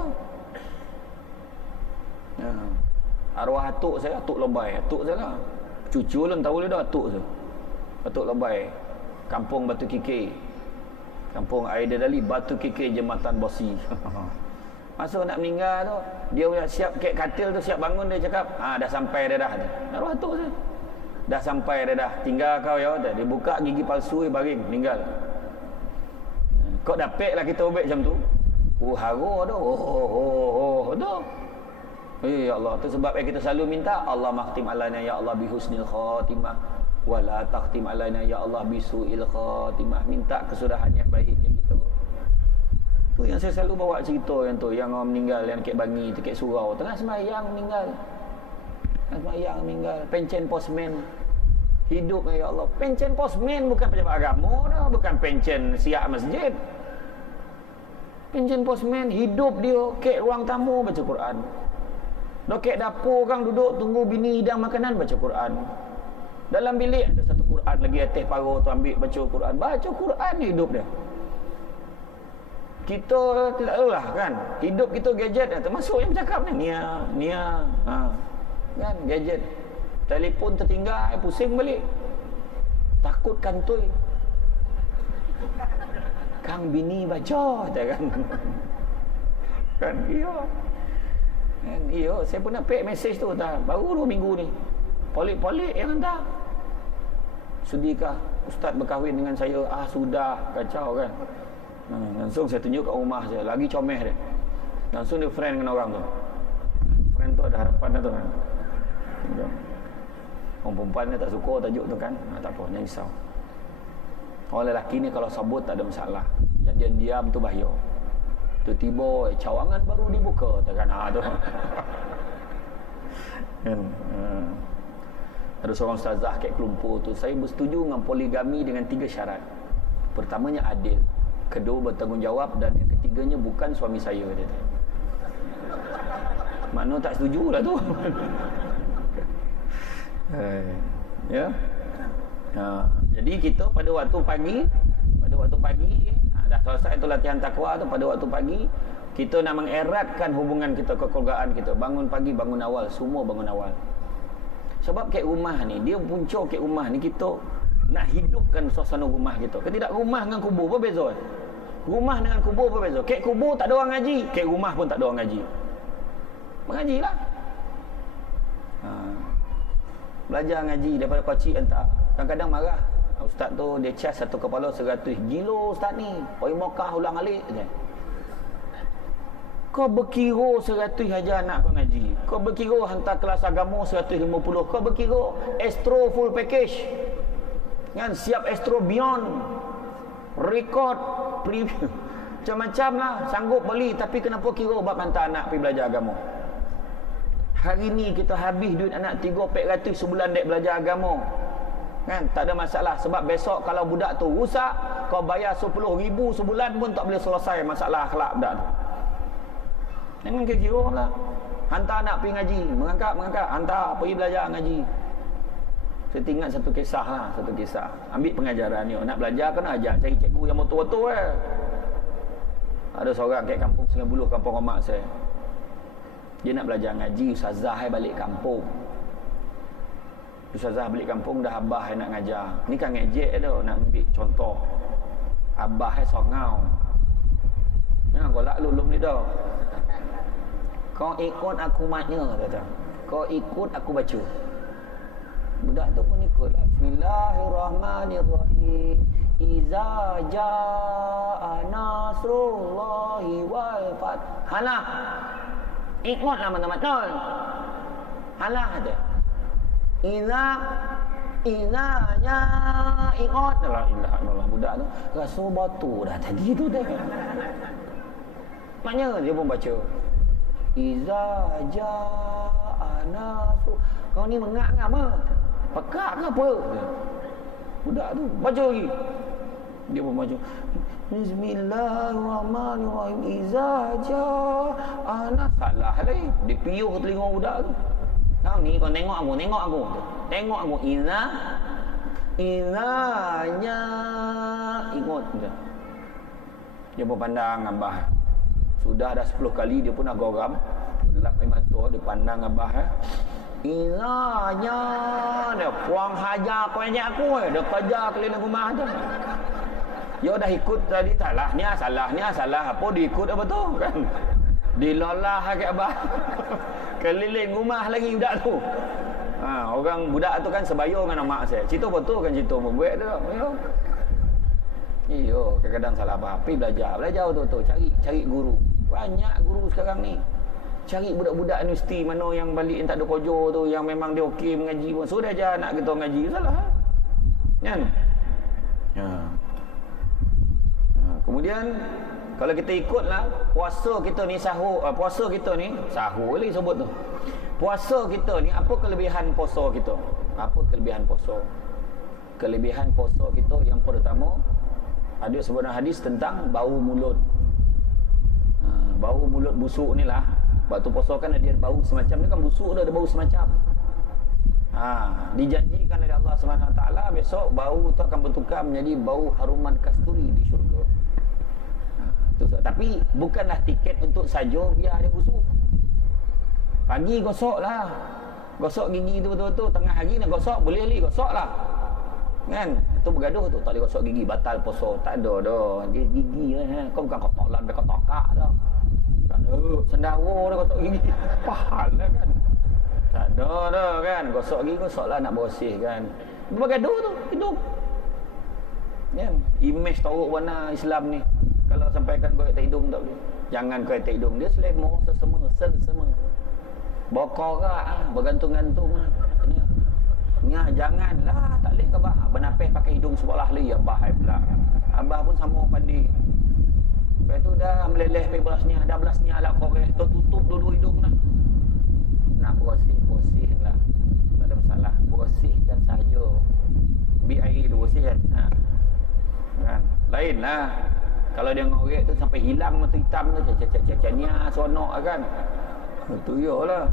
Arwah atuk saya, atuk Lobai. Atuk saya lah. Cucu lah tahu dia dah atuk saya. Atuk Lobai. Kampung Batu Kikir. Kampung Aidedali, Batu Kikir, Jembatan Bosi. Masa nak meninggal tu, dia siap kek katil tu, siap bangun, dia cakap, dah sampai dah dah. Arwah atuk saya. Dah sampai dah dah. Tinggal kau ya. Dia buka gigi palsu, dia baring, meninggal. Kau dapat lah kita ubek macam tu. Haru tu. Tu. Ya Allah, tu sebab yang kita selalu minta, Allah makhtim alaina ya Allah bihusnil khatimah wala takhtim alaina ya Allah bisuil khatimah. Minta kesudahan yang baik kayak gitu. Tu yang saya selalu bawa cerita yang tu, yang orang meninggal yang kek Bangi, kek surau, tengah sembahyang meninggal. Tengah sembahyang meninggal, pencen postman. Hidup ya Allah. Pencen postman bukan pejabat agama dah, bukan pencen siap masjid. Pencen postman hidup dia kek ruang tamu baca Quran. Dokek dapur orang duduk tunggu bini hidang makanan baca Quran. Dalam bilik ada satu Quran lagi atas paruh tu ambil baca Quran. Baca Quran hidup dia. Kita tidak tahulah kan. Hidup kita gadget termasuk yang bercakap ni. Kan gadget. Telefon tertinggal pusing balik. Takut kantoi. Kang bini baca kan. Kan iya. Iya, saya pun dapat mesej tu dah. Baru 2 minggu ni. Polik-polik yang hantar. Sudikah ustaz berkahwin dengan saya? Sudah. Kacau kan. Langsung saya tunjuk kat rumah saya. Lagi comel dia. Langsung dia friend dengan orang tu. Friend tu ada harapan dah tu kan. Orang perempuan ni tak suka tajuk tu kan. Tak apa, jangan risau. Orang lelaki ni kalau sabut tak ada masalah. Yang dia diam tu bahaya. Tiba-tiba cawangan baru dibuka tu kan. Tu. Ada seorang ustazah kat Kelumpur tu, saya bersetuju dengan poligami dengan 3 syarat. Pertamanya adil, kedua bertanggungjawab, dan yang ketiganya bukan suami saya dia. Mana tak setuju lah tu. Ya. Jadi kita pada waktu pagi dah selesai tu latihan takwa tu, pada waktu pagi kita nak mengeratkan hubungan kita, kekeluargaan kita. Bangun pagi, bangun awal, semua bangun awal. Sebab kek rumah ni, dia punca kek rumah ni, kita nak hidupkan suasana rumah kita. Ketidak rumah dengan kubur apa beza? Rumah dengan kubur apa beza? Kek kubur tak ada orang ngaji, kek rumah pun tak ada orang ngaji. Mengajilah. Belajar ngaji daripada kecil entah. Kadang-kadang marah. Ustaz tu dia cas satu kepala 100. Gila ustaz ni. Oi Mekah ulang alik je. Kau berkira 100 aja anak kau ngaji. Kau berkira hantar kelas agama 150. Kau berkira Astro full package. Kan siap Astro Beyond. Record preview. Macam-macam lah sanggup beli, tapi kenapa kira bab hantar anak pergi belajar agama? Hari ni kita habis duit anak 300 sebulan dek belajar agama. Kan tak ada masalah, sebab besok kalau budak tu rusak, kau bayar 10,000 sebulan pun tak boleh selesai masalah akhlak budak tu. Jangan kira lah. Hantar anak pergi ngaji, mengangkat, hantar pergi belajar ngaji. Saya ingat satu kisah lah, Ambil pengajaran ni. Nak belajar kena ajar cari cikgu yang betul-betul Ada seorang kat kampung Sungai Buloh, kampung mak saya. Dia nak belajar ngaji, ustazah balik kampung. Ustazah balik kampung, dah abah nak ngajar. Ni kan ngejek dah, nak ambil contoh. Abah songau. Jangan golak lulum ni dah. Kau ikut aku maknya, kata. Kau ikut aku baca. Budak tu pun ikut. Bismillahirrahmanirrahim. Iza jaa nasrullahi wal fath. Halah. Ikutlah betul-betul. Halah ada. Iza ya ikut. La ilaha illallah. Budak tu rasa batu dah tadi tu dah. Maknanya dia pun baca. Iza jaa nasru. Kau ni mengak ke apa? Pekak ke apa? Budak tu baca lagi. Dia pun baca. Bismillahirrahmanirrahim. Iza jaa nas. Salah lagi. Dia piuh ke telinga budak tu. Kau ni kau tengok aku. Tengok aku. Izanya ikut. Dia pun pandang abah. Sudah dah 10 kali dia pun nak goram. Gelap air mata dia pandang abah. Izanya dia puang hajar kau ajak aku. Dia kejar keliling rumah tu. Dia dah ikut tadi salah. Apa dia ikut apa tu kan? Dilolah kat abah. Keliling rumah lagi budak tu. Orang budak tu kan sebaya dengan mak saya. Cerita betul kan cerita membuat tu. Iyo, kadang-kadang salah apa. Pergi belajar betul-betul. Cari guru. Banyak guru sekarang ni. Cari budak-budak universiti mana yang balik yang tak ada kerja tu, yang memang dia okey mengaji pun. Sudah aja anak kita mengaji, salah. Kan? Kemudian kalau kita ikutlah puasa kita ni sahur lagi sebut tu. Puasa kita ni apa kelebihan puasa kita? Kelebihan puasa kita yang pertama ada sebuah hadis tentang bau mulut. Bau mulut busuk ni lah. Waktu puasa kan ada bau semacam ni kan busuk dah, ada bau semacam. Dijanjikan oleh Allah SWT besok bau tu akan bertukar menjadi bau haruman kasturi di syurga. Tapi bukanlah tiket untuk saja biar dia busuk. Pagi gosoklah. Gosok gigi tu betul-betul. Tengah hari nak gosok, boleh lagi gosoklah. Kan? Tu bergaduh tu. Tak boleh gosok gigi, batal puasa. Tak ada dah. Dia gigi lah. Kau bukan kotak lah, dia kotak dah. Kan? Sendawa dah gosok gigi. Pahal lah kan? Tak ada dah kan? Gosok gigi, gosoklah nak bersih kan? Bergaduh tu, hidup. Kan? Image teruk warna Islam ni. Kalau sampaikan kau tak hidung tak boleh. Jangan kau tak hidung. Dia selemo sesama. Bokorak bergantung-gantung lah. Janganlah. Tak boleh ke abah. Benapeh pakai hidung sebelah lagi. Abah pula. Abah pun sama pandai. Lepas tu dah meleleh pergi belasnya. Dah belasnya lah korek. Tutup dulu hidung lah. Nak bersih lah. Tak ada masalah. Bersihkan sahaja. Biar air tu bersih kan. Kan? Lain lah. Kalau dia ngorek tu sampai hilang mata hitam tu. Cacania sonok kan. Itu iyalah.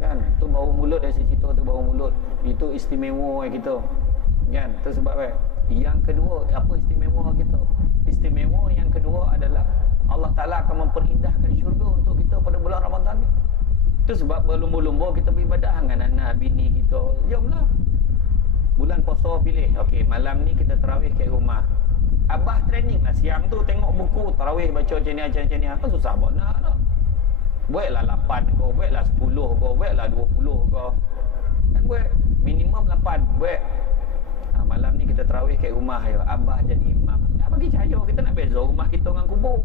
Kan? Tu bau mulut dari cerita tu bau mulut. Itu istimewa kita. Kan? Tu sebab yang kedua, apa istimewa kita? Istimewa yang kedua adalah Allah Ta'ala akan memperindahkan syurga untuk kita pada bulan Ramadan ni. Tu sebab berlumba-lumba kita beribadah dengan anak bini kita. Jomlah. Bulan puasa pilih. Okey, malam ni kita tarawih kat rumah. Abah training lah siang tu tengok buku tarawih baca macam ni apa susah buat nak dah. Buatlah 8 kau, buatlah 10 kau, buatlah 20 kau. Kan buat minimum 8 buat. Malam ni kita tarawih kat rumah ya. Abah jadi imam. Nak bagi cahaya kita nak beza rumah kita dengan kubur.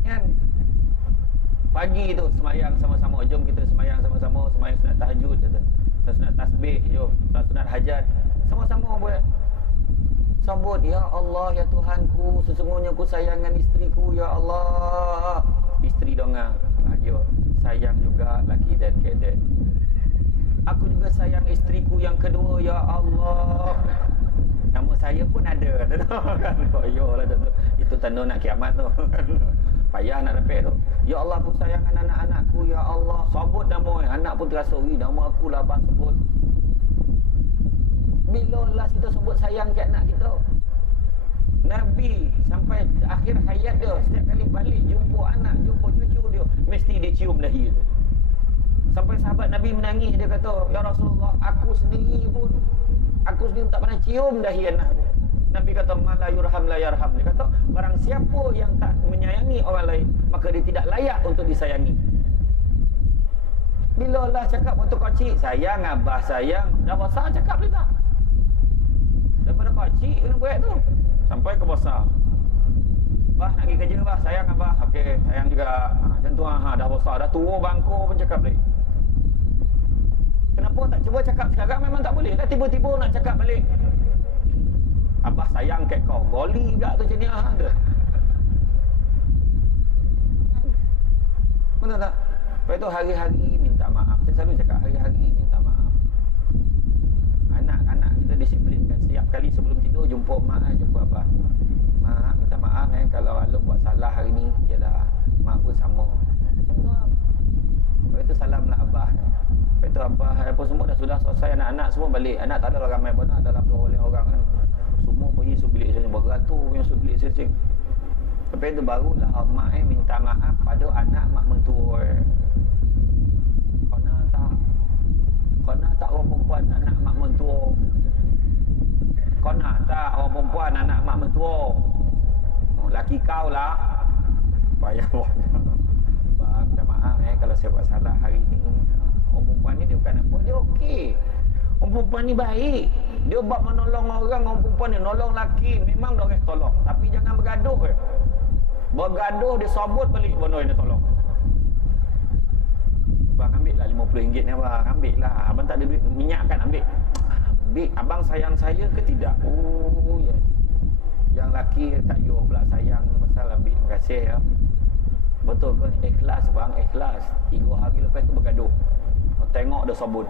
Kan? Pagi tu semayang sama-sama. Jom kita semayang sama-sama, semayang sunat tahajud, sunat tasbih, jom, sunat hajat. Sama-sama buat. Sebut, ya Allah, ya Tuhanku, sesungguhnya ku sayangkan isteriku, ya Allah. Isteri dongah, bahagia. Sayang juga laki dan kedek. Aku juga sayang isteriku yang kedua, ya Allah. Nama saya pun ada. Kan? Oh, iyalah tu. Itu tanda nak kiamat tu. Payah nak dapat tu. Ya Allah, aku sayangkan anak-anakku, ya Allah. Sebut nama, anak pun terasa, nama aku lah abang sebut. Bila last kita sebut sayang ke anak kita? Nabi sampai akhir hayat dia, setiap kali balik jumpa anak, jumpa cucu dia, mesti dia cium dahi tu. Sampai sahabat Nabi menangis, dia kata, "Ya Rasulullah, aku sendiri tak pernah cium dahi anak aku." Nabi kata, "Mala yurham la yarham." Dia kata, barang siapa yang tak menyayangi orang lain, maka dia tidak layak untuk disayangi. Bila lah cakap waktu kecil, sayang abah sayang, dah besar cakap boleh tak? Daripada kecil kena buat tu sampai ke besar. Bah nak pergi kerja bah, sayang abah. Okey, sayang juga. Macam tu dah besar, dah tua bangku pun cakap boleh. Kenapa tak cuba cakap sekarang? Memang tak boleh. Dah tiba-tiba nak cakap balik. Abah sayang kat kau. Goli pula tu jenis tu. Betul tak? Lepas tu hari-hari minta maaf. Saya selalu cakap hari-hari minta maaf. Anak-anak kita disiplinkan. Setiap kali sebelum tidur jumpa mak, jumpa abah. Mak, minta maaf kalau Aluk buat salah hari ni. Yalah, mak pun sama. Macam tu lah. Lepas tu salamlah abah. Lepas tu abah apa semua dah sudah selesai, anak-anak semua balik. Anak tak adalah ramai pun, dalam 2 orang kan. Semua pergi sub bilik sini, beratur punya sub bilik sini. Lepas tu barulah mak minta maaf pada anak mak mentua. Kau nak tak orang perempuan anak mak mentua? Kau nak tak orang perempuan anak mak mentua? Laki kau lah. Payah buat. Bang, minta maaf kalau saya buat salah hari ni. Orang perempuan ni dia bukan apa, dia okey. Orang perempuan ni baik. Dia buat menolong orang perempuan ni, nolong laki, memang dia orang tolong. Tapi jangan bergaduh je. Bergaduh dia sabut balik benda yang dia tolong. Bang, ambil lah RM50 ni abang. Ambil lah. Abang tak ada duit minyak kan, ambil. Ambil. Abang sayang saya ke tidak? Oh ya. Yang laki tak payah pula sayang pasal ambil. Terima kasih ya. Betul ke? Ikhlas bang, ikhlas. 3 hari lepas tu bergaduh. Tengok dia sabut.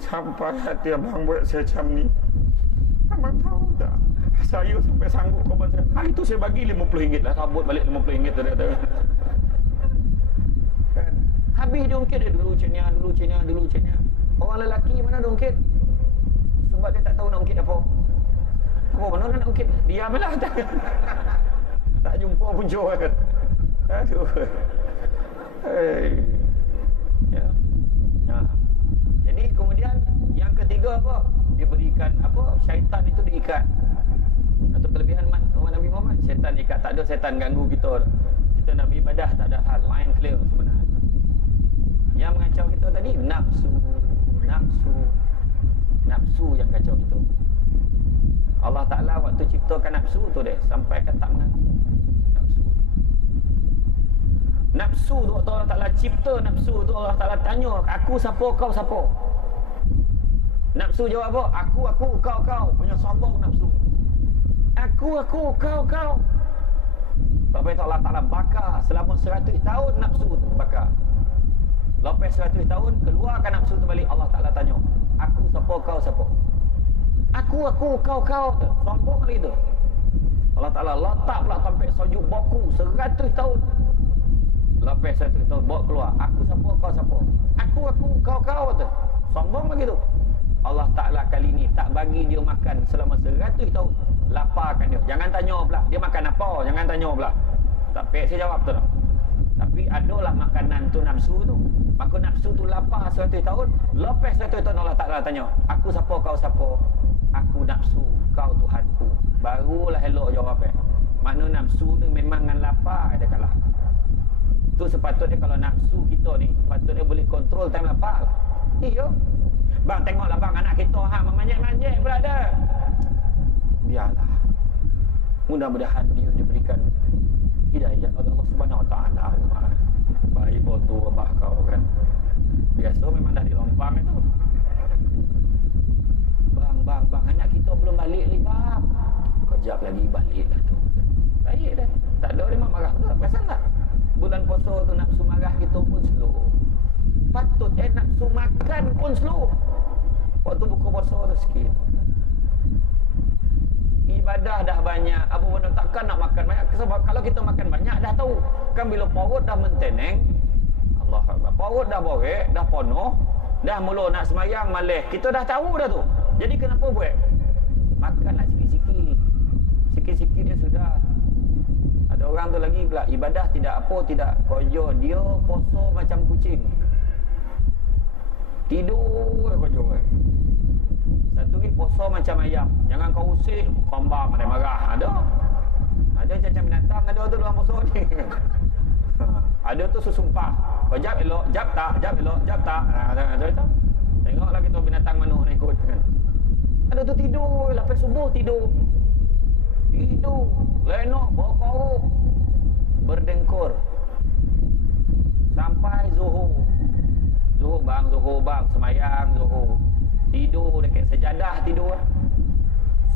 Sampai hati abang buat saya macam ni. Abang tahu tak? Saya sampai sanggup korban saya. Hari tu saya bagi RM50 lah. Sabut balik RM50 tu dia. Kan? Habis dia ungkit dia dulu cenya. Orang lelaki mana dia ungkit? Sebab dia tak tahu nak ungkit apa. Apa mana nak ungkit? Diamlah. Tak jumpa punca kan. Aduh. Hei. Ya. Nah. Jadi kemudian yang ketiga apa? Dia berikan apa? Syaitan itu diikat. Satu kelebihan umat Nabi Muhammad, syaitan ikat. Tak ada syaitan ganggu kita. Kita nak beribadah tak ada hal, line clear sebenarnya. Yang mengacau kita tadi nafsu yang kacau kita. Allah Ta'ala waktu ciptakan nafsu tu deh, sampai kan tak mengaku. Nafsu tu waktu Allah Ta'ala cipta nafsu tu, Allah Ta'ala tanya, aku siapa, kau siapa? Nafsu jawab apa? Aku, kau. Punya sombong nafsu. Aku, kau. Lepas itu Allah Ta'ala bakar selama 100 tahun nafsu tu bakar. Lepas 100 tahun keluarkan nafsu tu balik, Allah Ta'ala tanya, aku siapa, kau siapa? Aku, kau. Sombong lagi tu. Allah Ta'ala letak pula sampai sujud baku 100 tahun. Lepas 100 tahun bawa keluar, aku siapa, kau siapa? Aku, kau tu. Sombong lagi tu. Allah Ta'ala kali ni tak bagi dia makan selama 100 tahun. Laparkan dia. Jangan tanya pula dia makan apa, jangan tanya pula. Tak payah saya jawab tu. Tapi adalah makanan tu nafsu tu. Maka nafsu tu lapar 100 tahun. Lepas 100 tahun Allah Ta'ala tanya, aku siapa, kau siapa? Aku nafsu, kau Tuhanku. Barulah elok jawab. Mana nafsu ni memang dengan lapar dia kalah. Tu sepatutnya kalau nafsu kita ni patutnya boleh kontrol time lapar lah. Iya. Bang, tengoklah bang, anak kita memanjat-manjat pula dah. Biarlah. Mudah-mudahan dia diberikan hidayah oleh Allah Subhanahu Wa Taala. Baik waktu abah kau kan. Biasa memang dah dilompang itu. Bang, anak kita belum balik lagi bang. Kejap lagi balik dah tu. Baik dah. Tak ada dia marah ke? Perasan tak? Bulan puasa tu nafsu marah kita pun slow. Patut nafsu makan pun slow. Waktu buka puasa tu sikit. Ibadah dah banyak, apa benda takkan nak makan banyak. Sebab kalau kita makan banyak dah tahu. Kan bila perut dah menteneng, Allah Akbar. Perut dah borek, dah penuh, dah mula nak semayang malih. Kita dah tahu dah tu. Jadi kenapa buat? Makanlah sikit-sikit. sikit-sikit dia sudah. Ada orang tu lagi pula ibadah tidak apa, tidak kojo, dia poso macam kucing. Tidur kojo. Satu lagi poso macam ayam. Jangan kau usik, kambang ada marah. Ada macam binatang ada tu dalam poso ni. Ada tu sesumpah. Kau jap elok, jap tak, jap elok, jap tak. Ada tu. Tengoklah kita binatang mana nak ikut kan. Ada tu tidur, lepas subuh tidur. Lenok, bawa kau berdengkur sampai zuhur bang, semayang zuhur, tidur dekat sejadah, tidur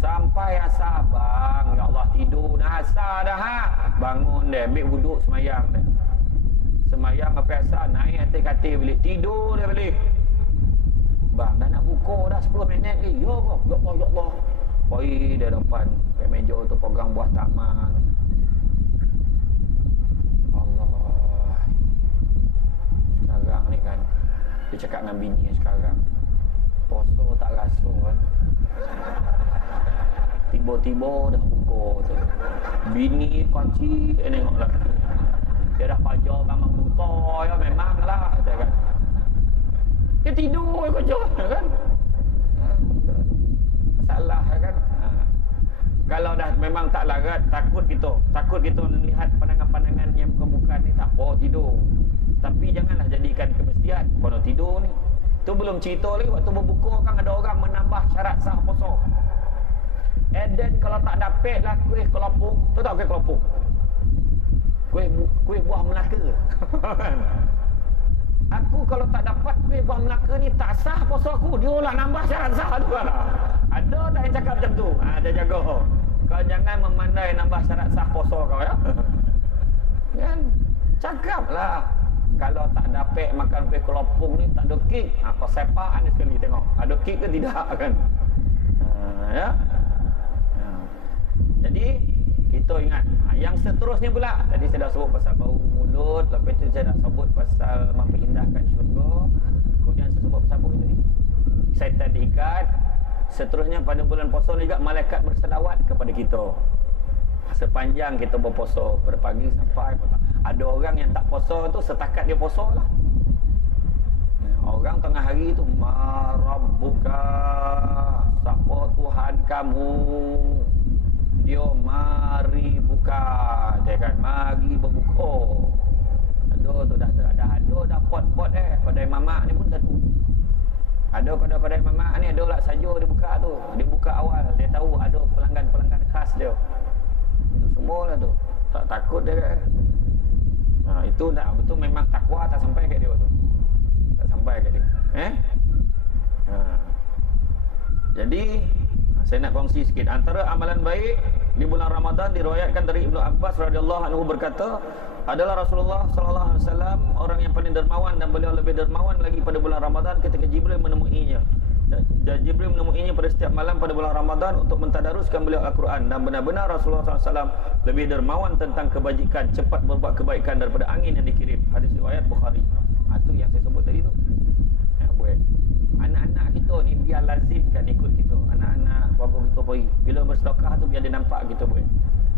sampai asar bang, ya Allah tidur dah asar dah bangun dia, ambil wuduk semayang dia, semayang sampai asar, naik atas katil balik, tidur dia balik bang, dah nak buka dah 10 minit lagi, ya Allah poi dia depan kat meja tu pegang buah taman. Allah. Sekarang ni kan dia cakap dengan bini sekarang, poso tak rasa kan. Tiba-tiba dah buka tu. Bini kecil tengok lelaki. Dia dah pajar memang buta ya, memanglah kata kan. Dia tidur kerja kan. Masalah kan. Kalau dah memang tak larat, takut kita melihat pandangan-pandangan yang bukan-bukan ni, tak apa tidur. Tapi janganlah jadikan kemestian kalau tidur ni. Tu belum cerita lagi waktu berbuka kan ada orang menambah syarat sah puasa. Dan kalau tak dapat lah kuih kelopong, tu tahu kuih kelopong? Kuih buah Melaka. Aku kalau tak dapat kuih buah Melaka ni tak sah puasa aku. Dia lah nambah syarat sah tu lah. Ada tak yang cakap macam tu? Ada jaga. Kau jangan memandai nambah syarat sah puasa kau ya. Kan? Cakaplah. Kalau tak dapat makan kuih kelopong ni tak ada kek. Kau sepak anda sekali tengok. Ada kek ke tidak kan? Ya. Jadi kita ingat. Yang seterusnya pula tadi saya dah sebut pasal bau mulut, lepas tu saya dah sebut pasal mempindahkan syurga. Kemudian saya sebut pasal apa tadi? Syaitan diikat. Seterusnya pada bulan puasa juga malaikat berselawat kepada kita. Sepanjang kita berpuasa pada pagi sampai petang. Ada orang yang tak puasa tu setakat dia puasa lah. Orang tengah hari tu marabbuka, siapa Tuhan kamu? Dia mari buka, dia kan mari berbuka. Ada tu dah ada pot-pot kedai mamak ni pun satu. Ada kedai mamak ni ada lah saja dia buka tu. Dia buka awal, dia tahu ada pelanggan-pelanggan khas dia. Itu semualah tu. Tak takut dia. Itu dah betul memang takwa tak sampai kat dia tu. Tak sampai kat dia. Jadi saya nak kongsi sikit antara amalan baik di bulan Ramadan diriwayatkan dari Ibnu Abbas radhiyallahu anhu berkata, adalah Rasulullah sallallahu alaihi wasallam orang yang paling dermawan dan beliau lebih dermawan lagi pada bulan Ramadan ketika Jibril menemuinya. Dan Jibril menemuinya pada setiap malam pada bulan Ramadan untuk mentadaruskan beliau Al-Quran. Dan benar-benar Rasulullah SAW lebih dermawan tentang kebajikan, cepat berbuat kebaikan daripada angin yang dikirim. Hadis riwayat Bukhari. Itu yang saya sebut tadi tu. Buat anak-anak kita ni biar lazimkan ikut kita. Anak-anak bapa kita pergi bila bersedekah tu biar dia nampak kita buat.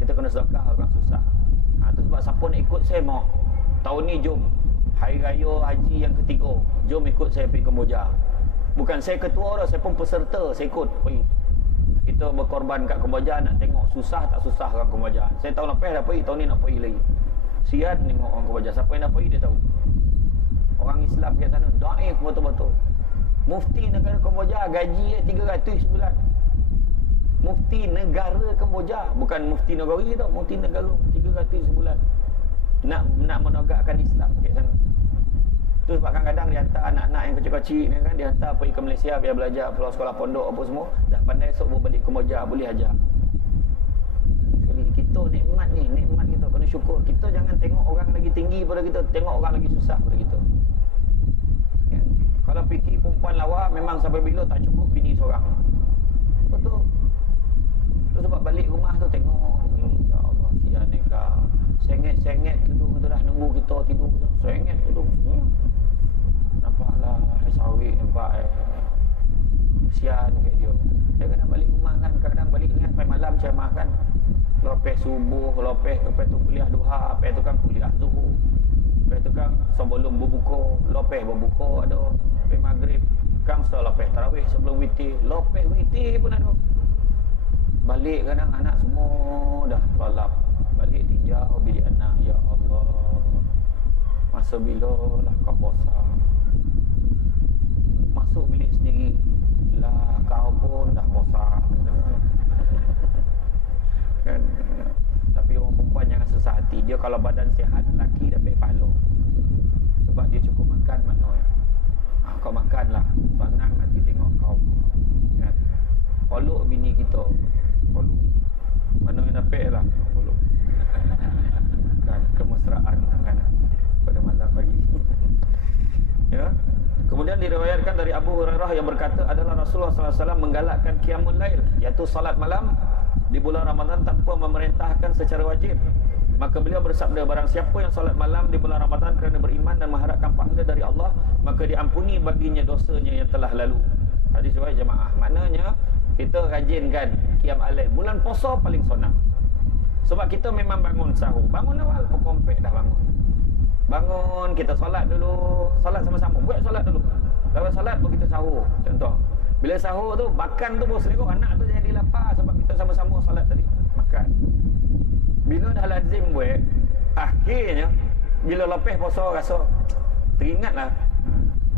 Kita kena sedekah orang susah. Tu sebab siapa nak ikut saya mau. Tahun ni jom hari raya haji yang ketiga, jom ikut saya pergi Kamboja. Bukan saya ketua dah, saya pun peserta, saya ikut pergi. Kita berkorban kat Kamboja nak tengok susah tak susah orang Kamboja. Saya tahun lepas dah pergi, tahun ni nak pergi lagi. Sihat tengok orang Kamboja. Siapa yang dah pergi dia tahu. Orang Islam kat sana daif betul-betul. Mufti negara Kamboja gaji dia 300 sebulan. Mufti negara Kamboja, bukan mufti negara tau, mufti negara 300 sebulan. Nak menegakkan Islam kat sana. Tu sebab kadang-kadang dia hantar anak-anak yang kecil-kecil ni kan, dia hantar pergi ke Malaysia biar belajar pulau sekolah pondok apa semua, dah pandai esok balik ke Kamboja boleh ajar. Sekali kita nikmat ni, nikmat kita kena syukur. Kita jangan tengok orang lagi tinggi pada kita, tengok orang lagi susah pada kita. Kan? Kalau fikir perempuan lawa memang sampai bila tak cukup bini seorang. Betul. Tu sebab balik rumah tu tengok ini, ya Allah sian ni kau. Sengit-sengit tudung tu dah nunggu kita tidur tu. Sengit tudung semua. Nampaklah sawit nampak kesian kat dia. Saya kena balik rumah kan, kadang-kadang balik dengan sampai malam ceramah kan. Lepas subuh, lepas tu kuliah duha, lepas tu kan kuliah zuhur, lepas tu kan sebelum lepas berbuka ada, lepas maghrib kan lepas tarawih sebelum witir, lepas witir pun ada. Balik kadang anak semua dah lalap, balik tinjau bilik anak, ya Allah, masa bila lah kau bosan masuk bilik sendiri lah, kau pun dah bosan kan. Tapi orang perempuan jangan susah hati, dia kalau badan sihat lelaki dapat pahala sebab dia cukup makan maknanya. Kau makanlah, senang nanti tengok kau kan. Poluk bini kita, poluk mana yang dapat lah poluk kan, kemesraan kan pada malam pagi ya. Kemudian diriwayatkan dari Abu Hurairah yang berkata adalah Rasulullah SAW menggalakkan qiyamul lail, iaitu salat malam di bulan Ramadan tanpa memerintahkan secara wajib. Maka beliau bersabda, barang siapa yang salat malam di bulan Ramadan kerana beriman dan mengharapkan pahala dari Allah, maka diampuni baginya dosanya yang telah lalu. Hadis riwayat jemaah. Maknanya kita rajinkan qiyam al-lail. Bulan puasa paling sonang. Sebab kita memang bangun sahur. Bangun awal pukul 4 dah bangun. Bangun, kita solat dulu. Solat sama-sama. Buat solat dulu. Lepas solat pun kita sahur. Contoh. Bila sahur tu, makan tu bos lekor. Anak tu jadi lapar sebab kita sama-sama solat tadi. Makan. Bila dah lazim buat, akhirnya bila lepas puasa rasa teringatlah.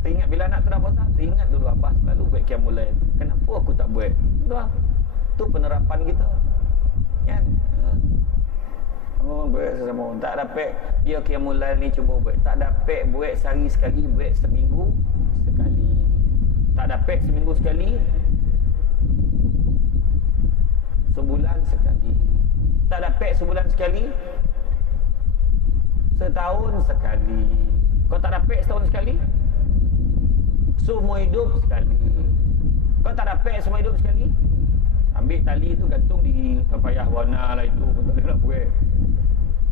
Teringat bila anak tu dah puasa, teringat dulu Abah selalu buat qiyamul lail. Kenapa aku tak buat? Tu penerapan kita. Kan? Buat sesama. Tak dapat dia qiyamul lail ni cuba buat. Tak dapat buat sehari sekali, buat seminggu sekali. Tak dapat seminggu sekali, sebulan sekali. Tak dapat sebulan sekali, setahun sekali. Kau tak dapat setahun sekali, seumur hidup sekali. Kau tak dapat seumur hidup sekali, ambil tali tu gantung di payah warna lah, itu pun tak boleh nak buat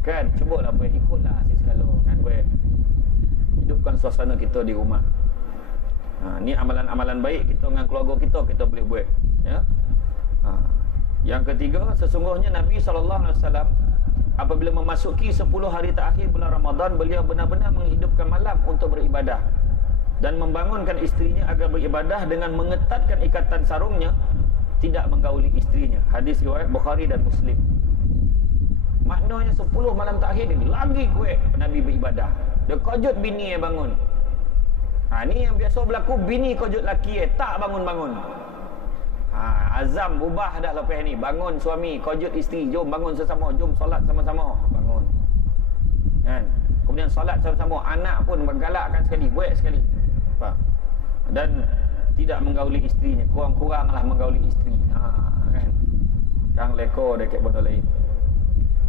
kan. Cuba lah buat, ikutlah asis kalau kan buat. Hidupkan suasana kita di rumah. Ni amalan-amalan baik kita dengan keluarga kita boleh buat ya. Yang ketiga, sesungguhnya Nabi SAW apabila memasuki 10 hari terakhir bulan Ramadan, beliau benar-benar menghidupkan malam untuk beribadah dan membangunkan isterinya agar beribadah dengan mengetatkan ikatan sarungnya, tidak menggauli isterinya. Hadis riwayat Bukhari dan Muslim. Maknanya 10 malam terakhir ni lagi kuat Nabi beribadah. Dia kojut bini yang bangun. Ni yang biasa berlaku, bini kojut laki tak bangun-bangun. Azam ubah dah lepas ni. Bangun suami, kojut isteri, jom bangun sesama, jom solat sama-sama. Bangun kan? Kemudian solat sama-sama. Anak pun menggalakkan sekali, buat sekali. Faham? Dan tidak menggauli isterinya. Kurang-kuranglah menggauli isteri. Kan? Kang leko dekat benda lain.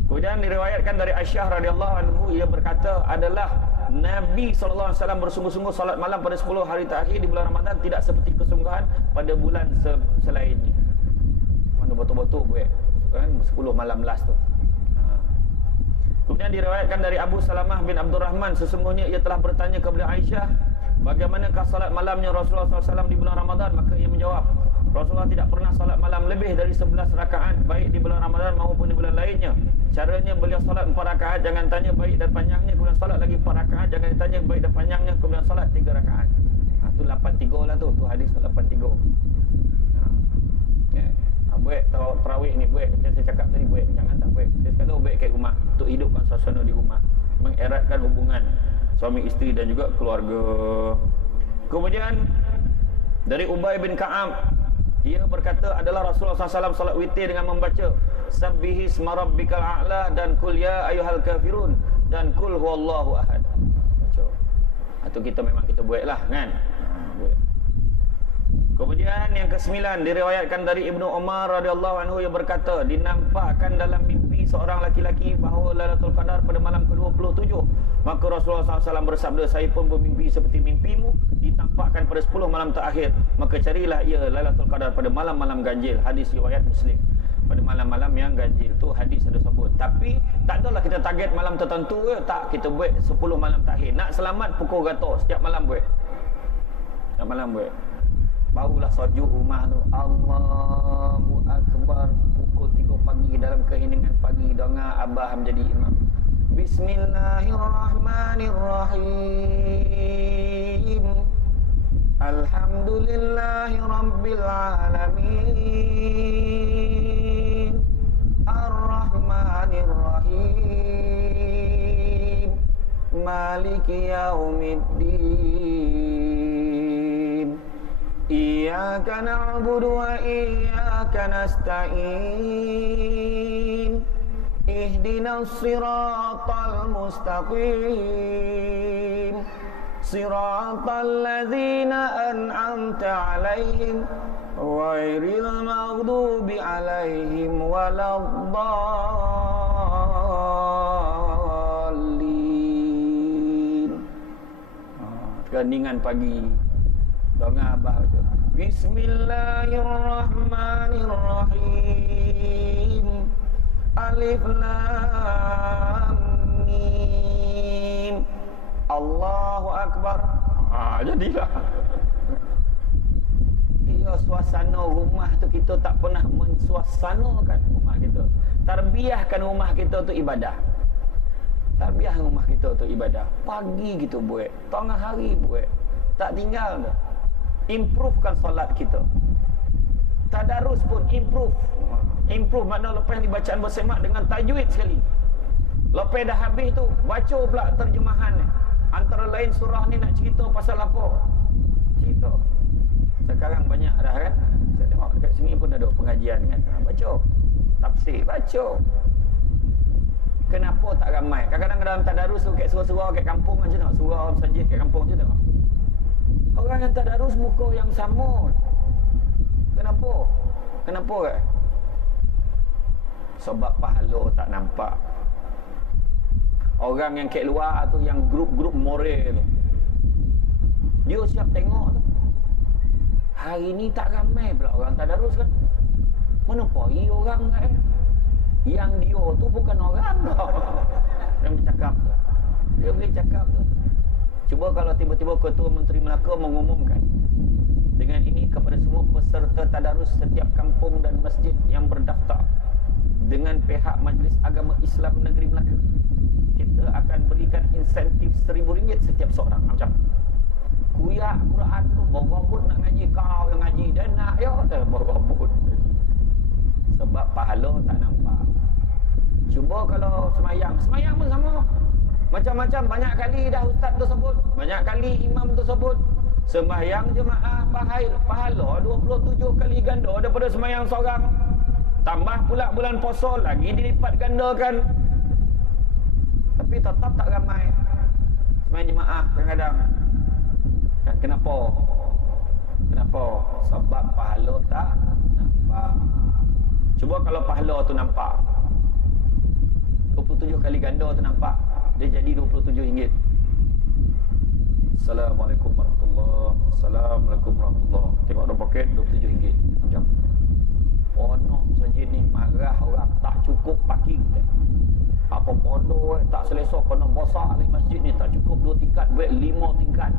Kemudian diriwayatkan dari Aisyah radhiyallahu anhu, ia berkata adalah Nabi SAW bersungguh-sungguh salat malam pada 10 hari terakhir di bulan Ramadan, tidak seperti kesungguhan pada bulan selainnya. Mana betul-betul buat kan 10 malam last tu. Kemudian diriwayatkan dari Abu Salamah bin Abdurrahman, sesungguhnya ia telah bertanya kepada Aisyah, bagaimanakah salat malamnya Rasulullah SAW di bulan Ramadan? Maka ia menjawab, Rasulullah tidak pernah salat malam lebih dari 11 rakaat, baik di bulan Ramadan maupun di bulan lainnya. Caranya beliau salat 4 rakaat, jangan tanya baik dan panjangnya. Kemudian salat lagi 4 rakaat, jangan ditanya baik dan panjangnya. Kemudian salat 3 rakaat. Tu 83 lah tu hadis 83. Buat tarawih ni, buat macam saya cakap tadi, buat. Jangan tak buat. Saya sekali buat kat rumah untuk hidupkan suasana di rumah, mengeratkan hubungan suami isteri dan juga keluarga. Kemudian dari Ubay bin Ka'ab, dia berkata adalah Rasulullah SAW salat witir dengan membaca Sabbihisma rabbikal a'la dan Qul ya ayyuhal kafirun dan Qul huwallahu ahad. Baca. Itu kita memang kita buatlah kan. Buat. Kemudian yang ke-9 diriwayatkan dari Ibnu Umar radhiyallahu anhu, yang berkata dinampakkan dalam mimpi seorang laki-laki bahawa Lailatul Qadar pada malam ke-27. Maka Rasulullah SAW bersabda, saya pun bermimpi seperti mimpimu, ditampakkan pada 10 malam terakhir. Maka carilah ia Lailatul Qadar pada malam-malam ganjil. Hadis riwayat Muslim. Pada malam-malam yang ganjil tu hadis ada sebut. Tapi tak adalah kita target malam tertentu ke, tak, kita buat 10 malam terakhir. Nak selamat pukul gato, setiap malam buat. Setiap malam buat. Barulah sojuk rumah tu, Allahu Akbar, pukul 3 pagi dalam keheningan pagi dengar abah menjadi imam. Bismillahirrahmanirrahim. Alhamdulillahi rabbil alamin. Ar-Rahmanir-Rahim. Maliki yaumiddin. Iyyaka na'budu wa iyyaka nasta'in. Ihdinas siratal mustaqim. Siratal ladzina an'amta 'alaihim ghairil maghdubi 'alaihim waladdallin. Keningan pagi dengar abah baca Bismillahirrahmanirrahim. Alif lam mim. Allahu akbar. Jadilah. Ya, suasana rumah tu kita tak pernah mensuasanakan rumah kita. Tarbiahkan rumah kita tu ibadah. Tarbiah rumah kita tu ibadah. Pagi kita buat, tengah hari buat. Tak tinggal tu. Improvekan solat kita. Tadarus pun improve. Improve makna lepas ni bacaan bersemak dengan tajwid sekali. Lepas dah habis tu, baca pula terjemahan ni. Antara lain surah ni nak cerita pasal apa? Cerita. Sekarang banyak dah kan. Saya tengok dekat sini pun ada pengajian kan. Baca. Tafsir, baca. Kenapa tak ramai? Kadang-kadang dalam tadarus tu kat surah-surah kat kampung macam tengok surah masjid kat kampung je tengok. Orang yang tadarus muka yang sama. Kenapa? Kenapa kan? Sebab pahala tak nampak. Orang yang kat luar tu, yang grup-grup moral tu, dia siap tengok tu. Hari ni tak ramai pula orang tadarus kan. Mana poi orang kan? Yang dia tu bukan orang tau. Dia bercakap tu. Dia boleh cakap tu. Cuba kalau tiba-tiba Ketua Menteri Melaka mengumumkan dengan ini kepada semua peserta tadarus setiap kampung dan masjid yang berdaftar dengan pihak Majlis Agama Islam Negeri Melaka, kita akan berikan insentif RM1,000 setiap seorang. Macam kuyak Quran tu berabut nak ngaji, kau yang ngaji dan nak ya berabut ngaji. Sebab pahala tak nampak. Cuba kalau semayang pun sama. Macam-macam, banyak kali dah ustaz tu sebut, banyak kali imam tu sebut, sembahyang jemaah pahala 27 kali ganda daripada sembahyang seorang. Tambah pula bulan puasa lagi dilipat gandakan. Tapi tetap tak ramai sembahyang jemaah kadang-kadang. Dan kenapa? Kenapa? Sebab pahala tak nampak. Cuba kalau pahala tu nampak, 27 kali ganda tu nampak, dia jadi RM27. Assalamualaikum warahmatullahi. Assalamualaikum warahmatullahi. Tengok dalam poket RM27. Macam ponok saja ni marah orang tak cukup parking. Apa pondok tak selesa kena besar lagi masjid ni, tak cukup 2 tingkat, buat 5 tingkat.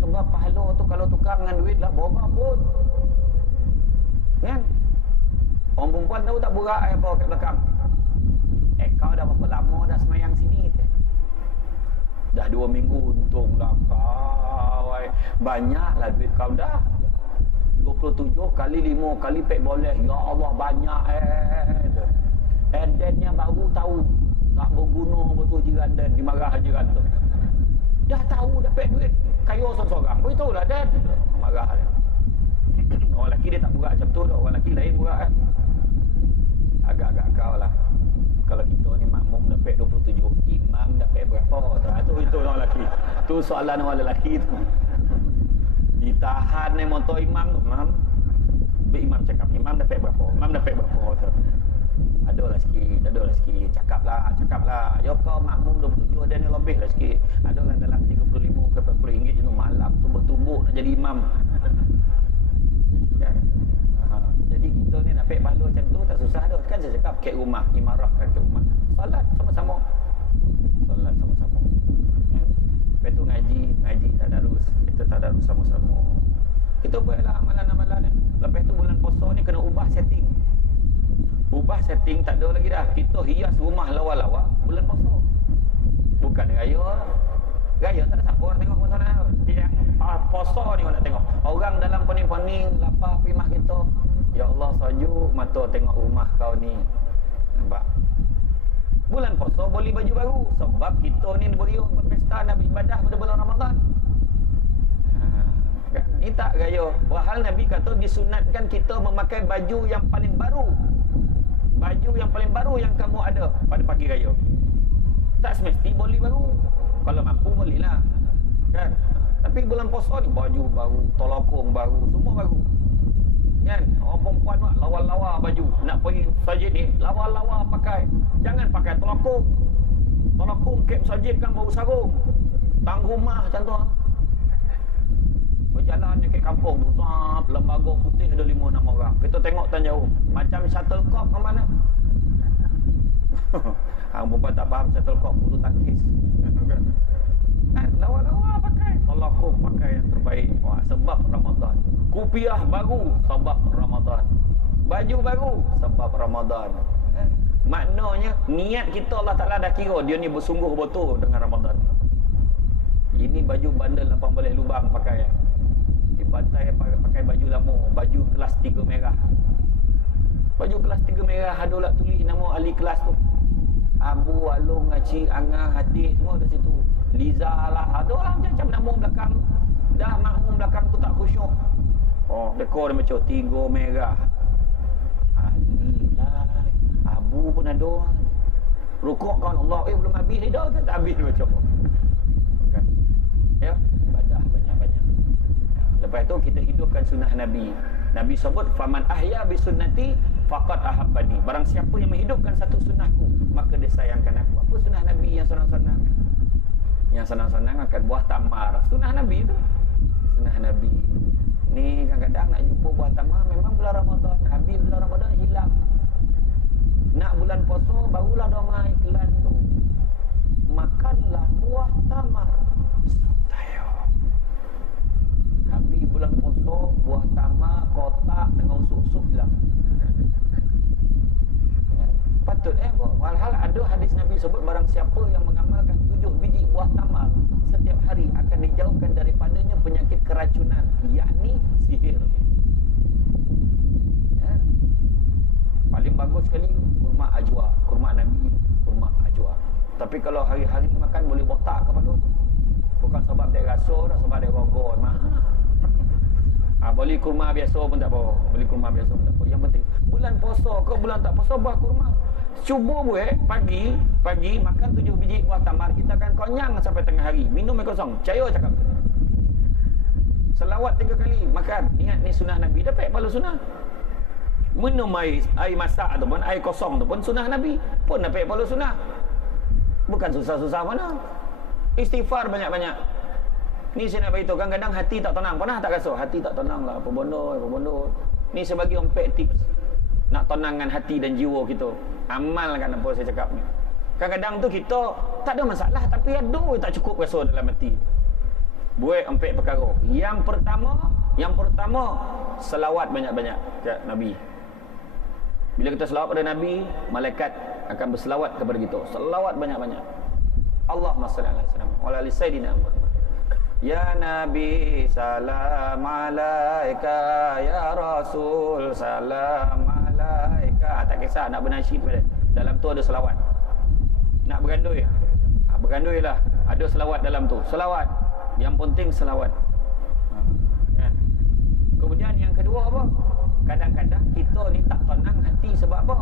Sebab pahala tu kalau tukar dengan duit lah berapa kan? Orang perempuan tahu tak berak apa kat belakang. Kau dah berapa lama dah semayang sini? Dah 2 minggu, untung lah kau. Banyaklah duit kau dah. 27 kali 5 kali pek boleh. Ya Allah banyak Edennya baru tahu tak berguna betul jiran dan dimarah jiran tu. Dah tahu dapat duit kayu seorang-seorang. Beritahu lah Dan. Marah dia. Orang lelaki dia tak berat macam tu dah. Orang lelaki lain berat kan. Agak-agak kau lah. Kalau kita ni makmum dapat 27, imam dapat berapa? Itu orang lelaki. Tu soalan orang lelaki tu. Ditahan ni motor imam tu. Imam cakap, imam dapat berapa? Imam dapat berapa tu? Adalah sikit. Cakaplah. Ya kau makmum 27 dan ni lebih lah sikit. Adalah dalam 35 ke 40 ringgit je tu. Malam tu bertumbuk nak jadi imam. Kan? Jadi kita ni nak dapat pahala macam tu tak susah dah. Kan saya cakap kat rumah, imarah kan kat rumah. Solat sama-sama. Lepas tu ngaji tadarus. Kita tadarus sama-sama. Kita buatlah amalan-amalan ni. Lepas tu bulan puasa ni kena ubah setting. Ubah setting tak ada lagi dah. Kita hias rumah lawa-lawa bulan puasa. Bukan raya. Raya tak ada siapa nak tengok puasa nak. Yang puasa ni orang nak tengok. Orang dalam pening-pening lapar pergi mak kita. Ya Allah sajuk mata tengok rumah kau ni. Nampak? Bulan puasa beli baju baru sebab kita ni berpesta nak beribadah pada bulan Ramadan. Kan? Ini tak gaya. Walhal Nabi kata disunatkan kita memakai baju yang paling baru. Baju yang paling baru yang kamu ada pada pagi raya. Tak semesti beli baru. Kalau mampu bolehlah. Kan? Tapi bulan puasa ni baju baru, tolakung baru, semua baru. Kan? Orang perempuan buat lawa-lawa baju. Nak pergi masjid ni, lawa-lawa pakai. Jangan pakai tolakung. Tolakung kek masjid kan baru sarung. Tang rumah macam tu. Berjalan dekat kampung tu, lembaga putih ada 5-6 orang. Kita tengok tan jauh. Macam shuttlecock ke mana? Hang perempuan tak faham shuttlecock, bulu tangkis. Kan lawa-lawa pakai. Tolakung pakai yang terbaik. Wah, sebab Ramadan. Kupiah baru sebab Ramadan. Baju baru sebab Ramadan. Maknanya niat kita Allah Ta'ala dah kira dia ni bersungguh betul dengan Ramadan. Ini baju bandel 18 lubang pakai. Pakai baju lama, baju kelas 3 merah. Baju kelas 3 merah ada lah tulis nama ahli kelas tu. Abu, Alung, Ngaci, Angah, Hati, semua ada situ. Liza lah, ada lah macam nama belakang. Dah makmum belakang tu tak khusyuk. Oh, dekor dia macam 3 merah. Ali lah, Abu pun ada. Rukuk kawan Allah, belum habis dah, tak habis macam. Kan? Ya, ibadah banyak-banyak. Lepas tu kita hidupkan sunnah Nabi. Nabi sebut faman ahya bi sunnati faqad ahabbani. Barang siapa yang menghidupkan satu sunnahku, maka dia sayangkan aku. Apa sunnah Nabi yang senang-senang? Yang senang-senang akan buah tamar. Sunnah Nabi tu. Sunnah Nabi. Ni kadang-kadang nak jumpa buah tamar memang bulan Ramadan. Habis bulan Ramadan hilang. Nak bulan puasa barulah dongah iklan tu. Makanlah buah tamar. Tayo. Habis bulan puasa, buah tamar, kotak dengan usuk-usuk hilang. Patut walhal ada hadis Nabi sebut barang siapa yang mengamalkan 7 biji buah tamar setiap hari akan dijauhkan daripadanya penyakit keracunan, yakni sihir. Ya. Paling bagus sekali kurma ajwa, kurma Nabi, kurma ajwa. Tapi kalau hari-hari makan boleh botak kepala tu. Bukan sebab dia rasa dah, sebab dia rogol mahal. Beli kurma biasa pun tak apa. Beli kurma biasa pun tak apa. Yang penting bulan puasa ke bulan tak puasa buah kurma. Cuba buat pagi makan 7 biji buah tamar, kita akan kenyang sampai tengah hari. Minum air kosong. Percaya cakap. Selawat 3 kali makan. Niat ni sunnah Nabi. Dapat pahala sunnah. Minum air masak ataupun air kosong tu pun sunnah Nabi. Pun dapat pahala sunnah. Bukan susah-susah mana. Istighfar banyak-banyak. Ni saya nak beritahu, kadang-kadang hati tak tenang. Pernah tak rasa? Hati tak tenang lah. Apa bondo. Ni saya bagi empat tips nak tenangkan hati dan jiwa kita. Amalkan apa saya cakap ni. Kadang-kadang tu kita tak ada masalah, tapi ada tak cukup rasa dalam hati. Buat empat perkara. Yang pertama selawat banyak-banyak ke Nabi. Bila kita selawat pada Nabi, malaikat akan berselawat kepada kita. Selawat banyak-banyak. Allahumma salli ala sayyidina Muhammad. Ya Nabi salam alaika, ya Rasul salam alaika. Tak kisah nak bernasyid pada. Dalam tu ada selawat. Nak bergandui, bergandui lah. Ada selawat dalam tu. Selawat. Yang penting selawat. Kemudian yang kedua apa? Kadang-kadang kita ni tak tenang hati sebab apa?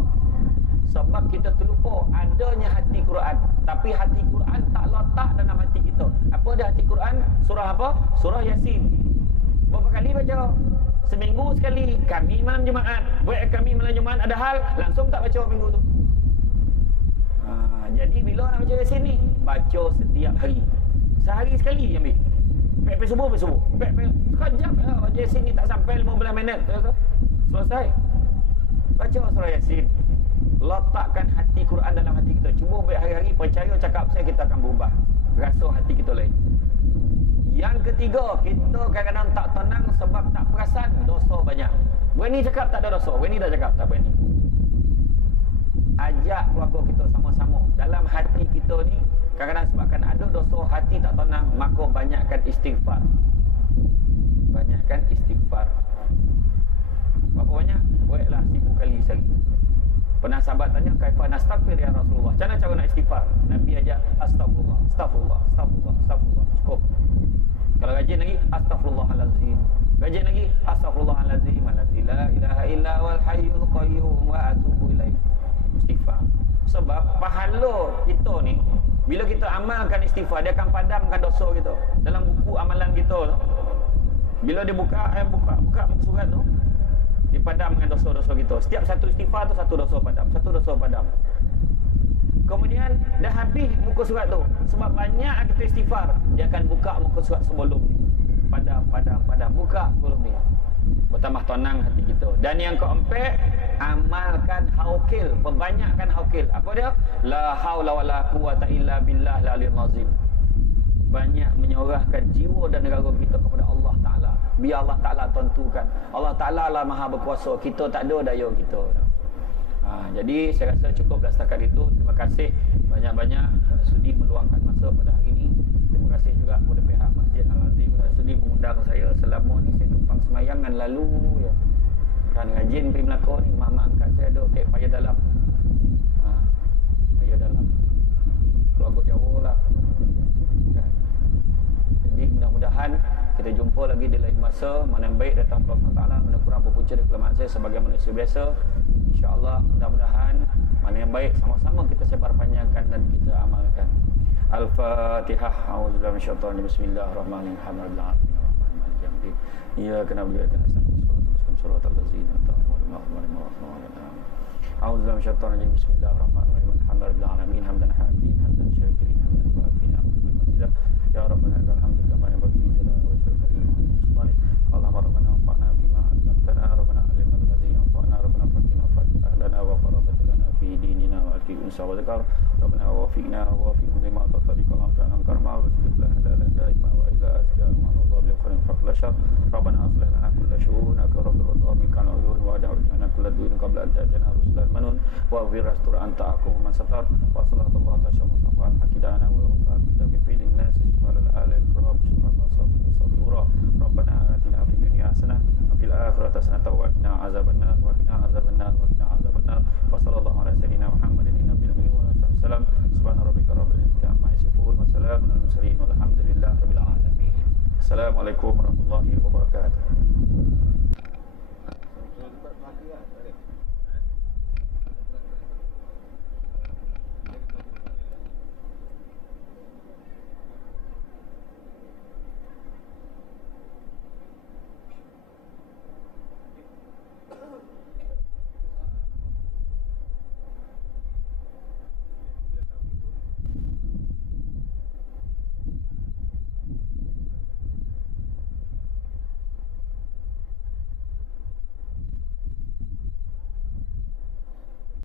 Sebab kita terlupa adanya hati Quran. Tapi hati Quran tak letak dalam hati kita. Apa dia hati Quran? Surah apa? Surah Yasin. Berapa kali baca? Seminggu sekali. Kami malam Jumaat. Buat kami malam Jumaat ada hal, langsung tak baca minggu tu. Jadi bila nak baca Yasin ni? Baca setiap hari. Sehari sekali ambil. Pek subuh. Sekejap baca Yasin ni tak sampai 15 minit. Selesai. Baca surah Yasin. Letakkan hati Quran dalam hati kita. Cuba buat hari-hari, percaya cakap saya, kita akan berubah. Rasa hati kita lain. Yang ketiga, kita kadang-kadang tak tenang sebab tak perasan dosa banyak. Buat ni cakap tak ada dosa. Buat ni dah cakap tak buat ni. ajak keluarga kita sama-sama. Dalam hati kita ni kadang-kadang sebabkan ada dosa hati tak tenang, maka banyakkan istighfar. Banyakkan istighfar. Berapa banyak? Buatlah 1000 kali sehari. Pernah sahabat tanya, kaifa nastaghfir ya Rasulullah? Macam mana cara nak istighfar? Nabi ajar astagfirullah, astagfirullah, astagfirullah, astagfirullah. Cukup. Kalau rajin lagi, astaghfirullahalazim. Rajin lagi, astaghfirullahalazim, allazi la ilaha illa wal hayyul qayyum wa atubu ilaih. Istighfar. Sebab pahala kita ni, bila kita amalkan istighfar, dia akan padamkan dosa kita. Dalam buku amalan kita tu, bila dia buka muka surat tu, dipadam dengan dosa-dosa kita. Setiap satu istighfar tu satu dosa padam, satu dosa padam. Kemudian dah habis muka surat tu, sebab banyak kita istighfar, dia akan buka muka surat sebelum ni. Padam, buka sebelum ni. Bertambah tenang hati kita. Dan yang keempat, amalkan haukil, perbanyakkan haukil. Apa dia? La haula wala quwata illa billah al-aliyyil azim. Banyak menyorahkan jiwa dan negara kita kepada Allah Ta'ala. Biar Allah Ta'ala tentukan. Allah Ta'ala lah maha berkuasa. Kita tak ada daya kita. Jadi saya rasa cukuplah setakat itu. Terima kasih banyak-banyak sudi meluangkan masa pada hari ini. Terima kasih juga kepada pihak Masjid Al-Azim yang sudi mengundang saya. Selama ni saya tumpang semayangan lalu ya. Kan rajin pergi Melaka ni, mak angkat saya ada kek payah dalam. Payah dalam. Keluarga jauh lah. Kan. Jadi mudah-mudahan kita jumpa lagi di lain masa. Mana yang baik datang kepada Allah Ta'ala, mana kurang berpunca dari kelemahan saya sebagai manusia biasa. InsyaAllah mudah-mudahan mana yang baik sama-sama kita sebar panjangkan dan kita amalkan. Al-Fatihah. A'udzubillahi minasyaitonir rajim. Bismillahirrahmanirrahim. Alhamdulillahirabbil alamin. Iyyaka na'budu wa iyyaka nasta'in. Shiratal ladzina an'amta 'alaihim A'udzubillahi minasyaitonir rajim. Bismillahirrahmanirrahim. Alhamdulillahirabbil alamin. Hamdan hamidin, hamdan syakirin, hamdan muwafiqin, hamdan mazidah. Ya Rabbana lakal hamdu kama yanbaghi li jalali wajhika al-karim wa li sultanik. Allahumma rabbana anfa'na bima 'allamtana, rabbana 'allimna alladhi yanfa'una, rabbana faqina faqih ahlana wa qarabatina fi dinina wa alqi unsa wa dzakar. Rabbana wafiqna wa wafiqhum lima tatariqa al-amtana karma wa subhanallahi hadalan daima wa ila azka man adhabil khairin faqlashar. Rabbana aslih lana kulla syu'un akrabi ridha minka al-uyun wa da'una kulla du'in qabla an ta'tina rusulan manun wa wirastur anta akum man satar wa sallallahu ta'ala mustafa hakidana wa wafa kita bi fi'lin nas ala al-alil kiram subhanallah. Rabbana atina fid dunya hasanah wa fil akhirati hasanah wa qina azabannar wa qina azabannar wa qina azabannar. Wa sallallahu ala sayyidina Muhammadin nabiyyi wa sallam. Subhana rabbika rabbil izzati amma yasifun wa salamun alal mursalin walhamdulillahi rabbil alamin. Assalamualaikum warahmatullahi wabarakatuh.